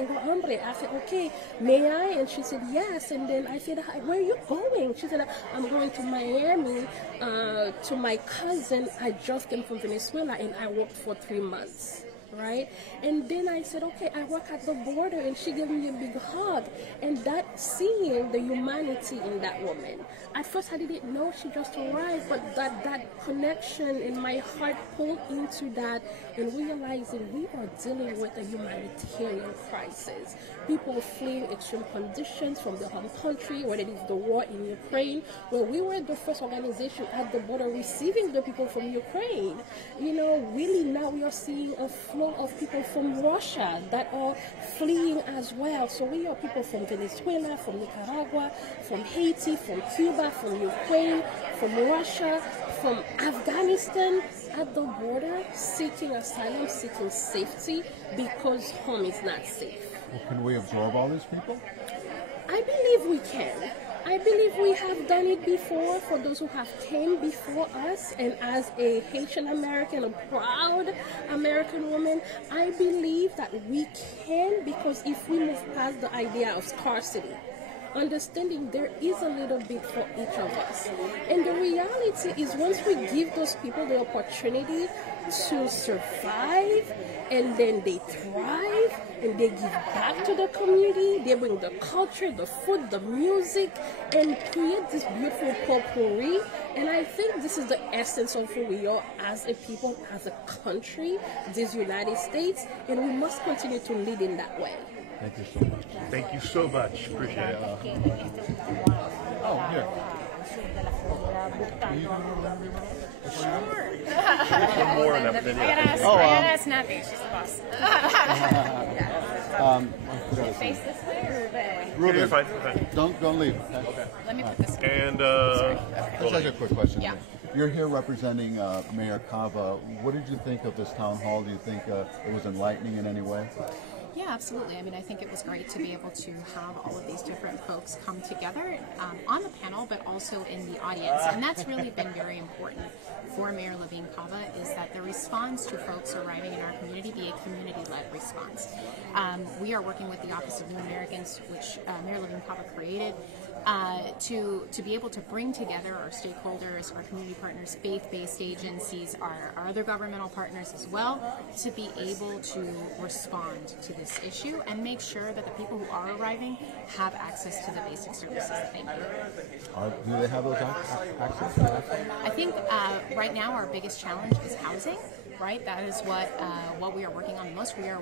I said, okay, may I? And she said, yes. And then I said, where are you going? She said, I'm going to Miami to my cousin. I just came from Venezuela, and I worked for 3 months. right? And then I said, okay, I work at the border, and she gave me a big hug. And that, seeing the humanity in that woman. At first I didn't know she just arrived, but that connection in my heart pulled into that, and realizing we are dealing with a humanitarian crisis. People fleeing extreme conditions from their home country, whether it is the war in Ukraine, where we were the first organization at the border receiving the people from Ukraine. You know, really now we are seeing a flow of people from Russia that are fleeing as well. So we are people from Venezuela, from Nicaragua, from Haiti, from Cuba, from Ukraine, from Russia, from Afghanistan, at the border, seeking asylum, seeking safety, because home is not safe. Well, can we absorb all these people? I believe we can. I believe we have done it before for those who have came before us, and as a Haitian American, a proud American woman, I believe that we can, because if we move past the idea of scarcity, understanding there is a little bit for each of us. And the reality is, once we give those people the opportunity to survive, and then they thrive, and they give back to the community, they bring the culture, the food, the music, and create this beautiful potpourri. And I think this is the essence of who we are as a people, as a country, this United States, and we must continue to lead in that way. Thank you so much. Thank you so much. Appreciate it. Oh, here. More on that, but then, yeah. I gotta ask Nappy. She's the boss. Face this way or the... Ruben, You're fine. don't leave. Okay. Let me put this. And Let's ask you a quick question. Yeah. You're here representing Mayor Cava. What did you think of this town hall? Do you think it was enlightening in any way? Yeah, absolutely. I mean, I think it was great to be able to have all of these different folks come together on the panel, but also in the audience. And that's really been very important for Mayor Levine Cava, is that the response to folks arriving in our community be a community-led response. We are working with the Office of New Americans, which Mayor Levine Cava created, to be able to bring together our stakeholders, our community partners, faith-based agencies, our other governmental partners as well, to be able to respond to this issue and make sure that the people who are arriving have access to the basic services that they need. Do they have those access? I think right now our biggest challenge is housing. Right, that is what we are working on the most. We are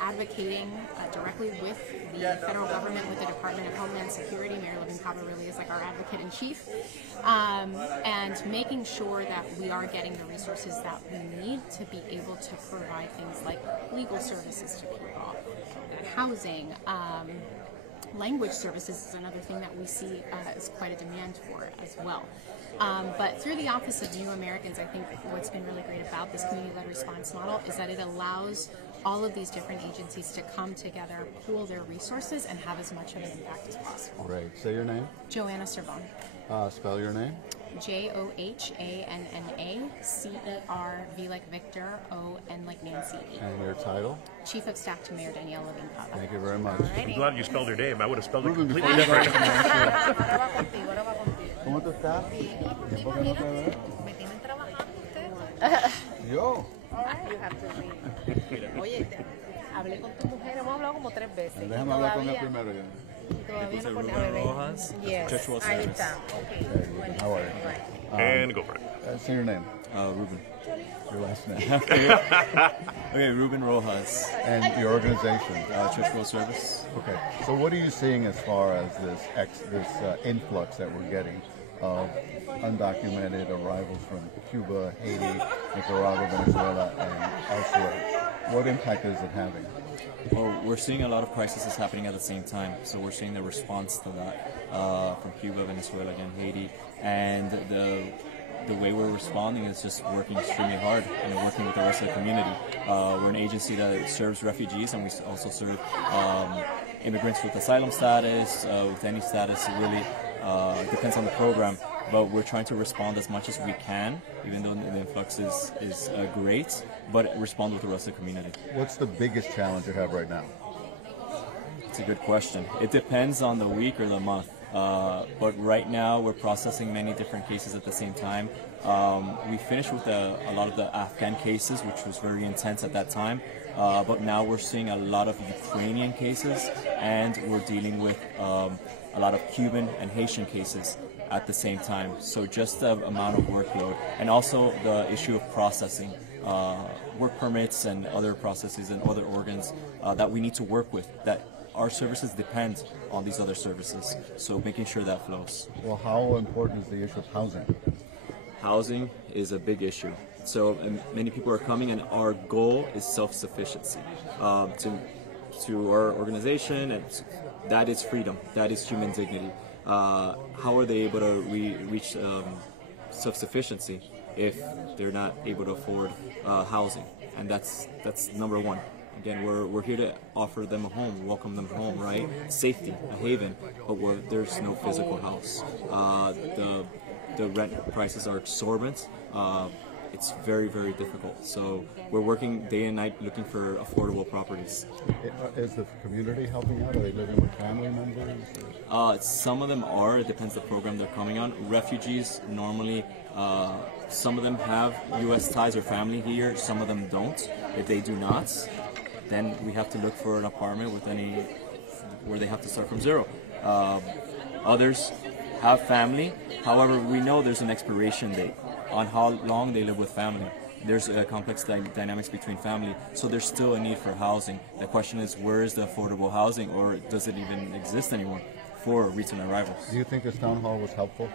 advocating directly with the federal government, with the Department of Homeland Security. Mayor Levine Cava really is like our advocate in chief, and making sure that we are getting the resources that we need to be able to provide things like legal services to people, housing. Language services is another thing that we see as quite a demand for as well. But through the Office of New Americans, I think what's been really great about this community-led response model is that it allows all of these different agencies to come together, pool their resources, and have as much of an impact as possible. Great. Say your name. Joanna Servon. Spell your name. JoHannaCerv, like Victor, O-N like Nancy. And your title? Chief of Staff to Mayor Danielle Levine Cava. Thank you very much. I'm glad you spelled her name. I would have spelled it Ruben, completely before you different. ¿Cómo tú estás? ¿Por qué no te ves? Yo. You have to leave. Oye, hablé con tu mujer, hemos hablado como 3 veces. Déjame hablar con ella primero. Todavía no pone a beber. Yes, ahí está. Okay. How are you? And go for it. Say your name. Ruben. Your last name. Okay, Ruben Rojas. And your organization? Church World Service. Okay. So what are you seeing as far as this influx that we're getting of undocumented arrivals from Cuba, Haiti, Nicaragua, Venezuela, and elsewhere? What impact is it having? Well, we're seeing a lot of crises happening at the same time. So we're seeing the response to that from Cuba, Venezuela, again, Haiti. And the way we're responding is just working extremely hard and working with the rest of the community. We're an agency that serves refugees, and we also serve immigrants with asylum status, with any status. It really depends on the program. But we're trying to respond as much as we can, even though the influx is great, but respond with the rest of the community. What's the biggest challenge you have right now? It's a good question. It depends on the week or the month. But right now, we're processing many different cases at the same time. We finished with a lot of the Afghan cases, which was very intense at that time. But now we're seeing a lot of Ukrainian cases, and we're dealing with a lot of Cuban and Haitian cases at the same time. So just the amount of workload, and also the issue of processing work permits and other processes and other organs that we need to work with, that our services depend on these other services. So making sure that flows. Well, how important is the issue of housing? Housing is a big issue. So many people are coming, and our goal is self-sufficiency. To our organization, and that is freedom, that is human dignity. How are they able to reach self-sufficiency if they're not able to afford housing? And that's number one. Again, we're here to offer them a home, welcome them home, right? Safety, a haven, but there's no physical house. The rent prices are exorbitant. It's very, very difficult. So we're working day and night looking for affordable properties. Is the community helping out? Are they living with family members? Some of them are. It depends the program they're coming on. Refugees, normally, some of them have U.S. ties or family here. Some of them don't. If they do not, then we have to look for an apartment where they have to start from zero. Others have family. However, we know there's an expiration date on how long they live with family. There's complex dynamics between family, so there's still a need for housing. The question is, where is the affordable housing, or does it even exist anymore for recent arrivals? Do you think this town hall was helpful?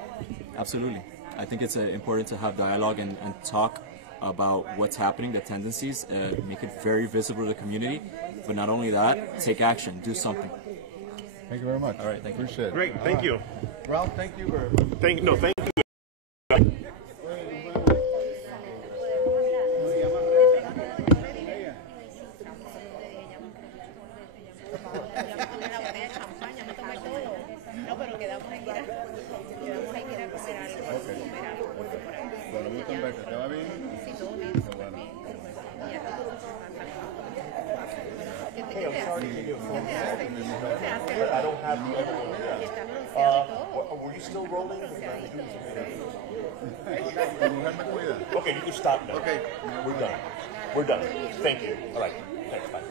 Absolutely. I think it's important to have dialogue and talk about what's happening, the tendencies, make it very visible to the community, but not only that, take action, do something. Thank you very much. All right, thank you. Appreciate it. Great, thank you. Ralph, thank you very much. Thank you. Bueno, muchas gracias. ¿Te va bien? Sí, todo bien. Qué bueno. Hey, I'm sorry to give you a phone call. ¿Qué But I don't have the other one. Está pronunciado todo. Were you still rolling? Tu mujer me cuida. Okay, you can stop now. Okay. We're done. We're done. Thank you. All right. Thanks. Bye.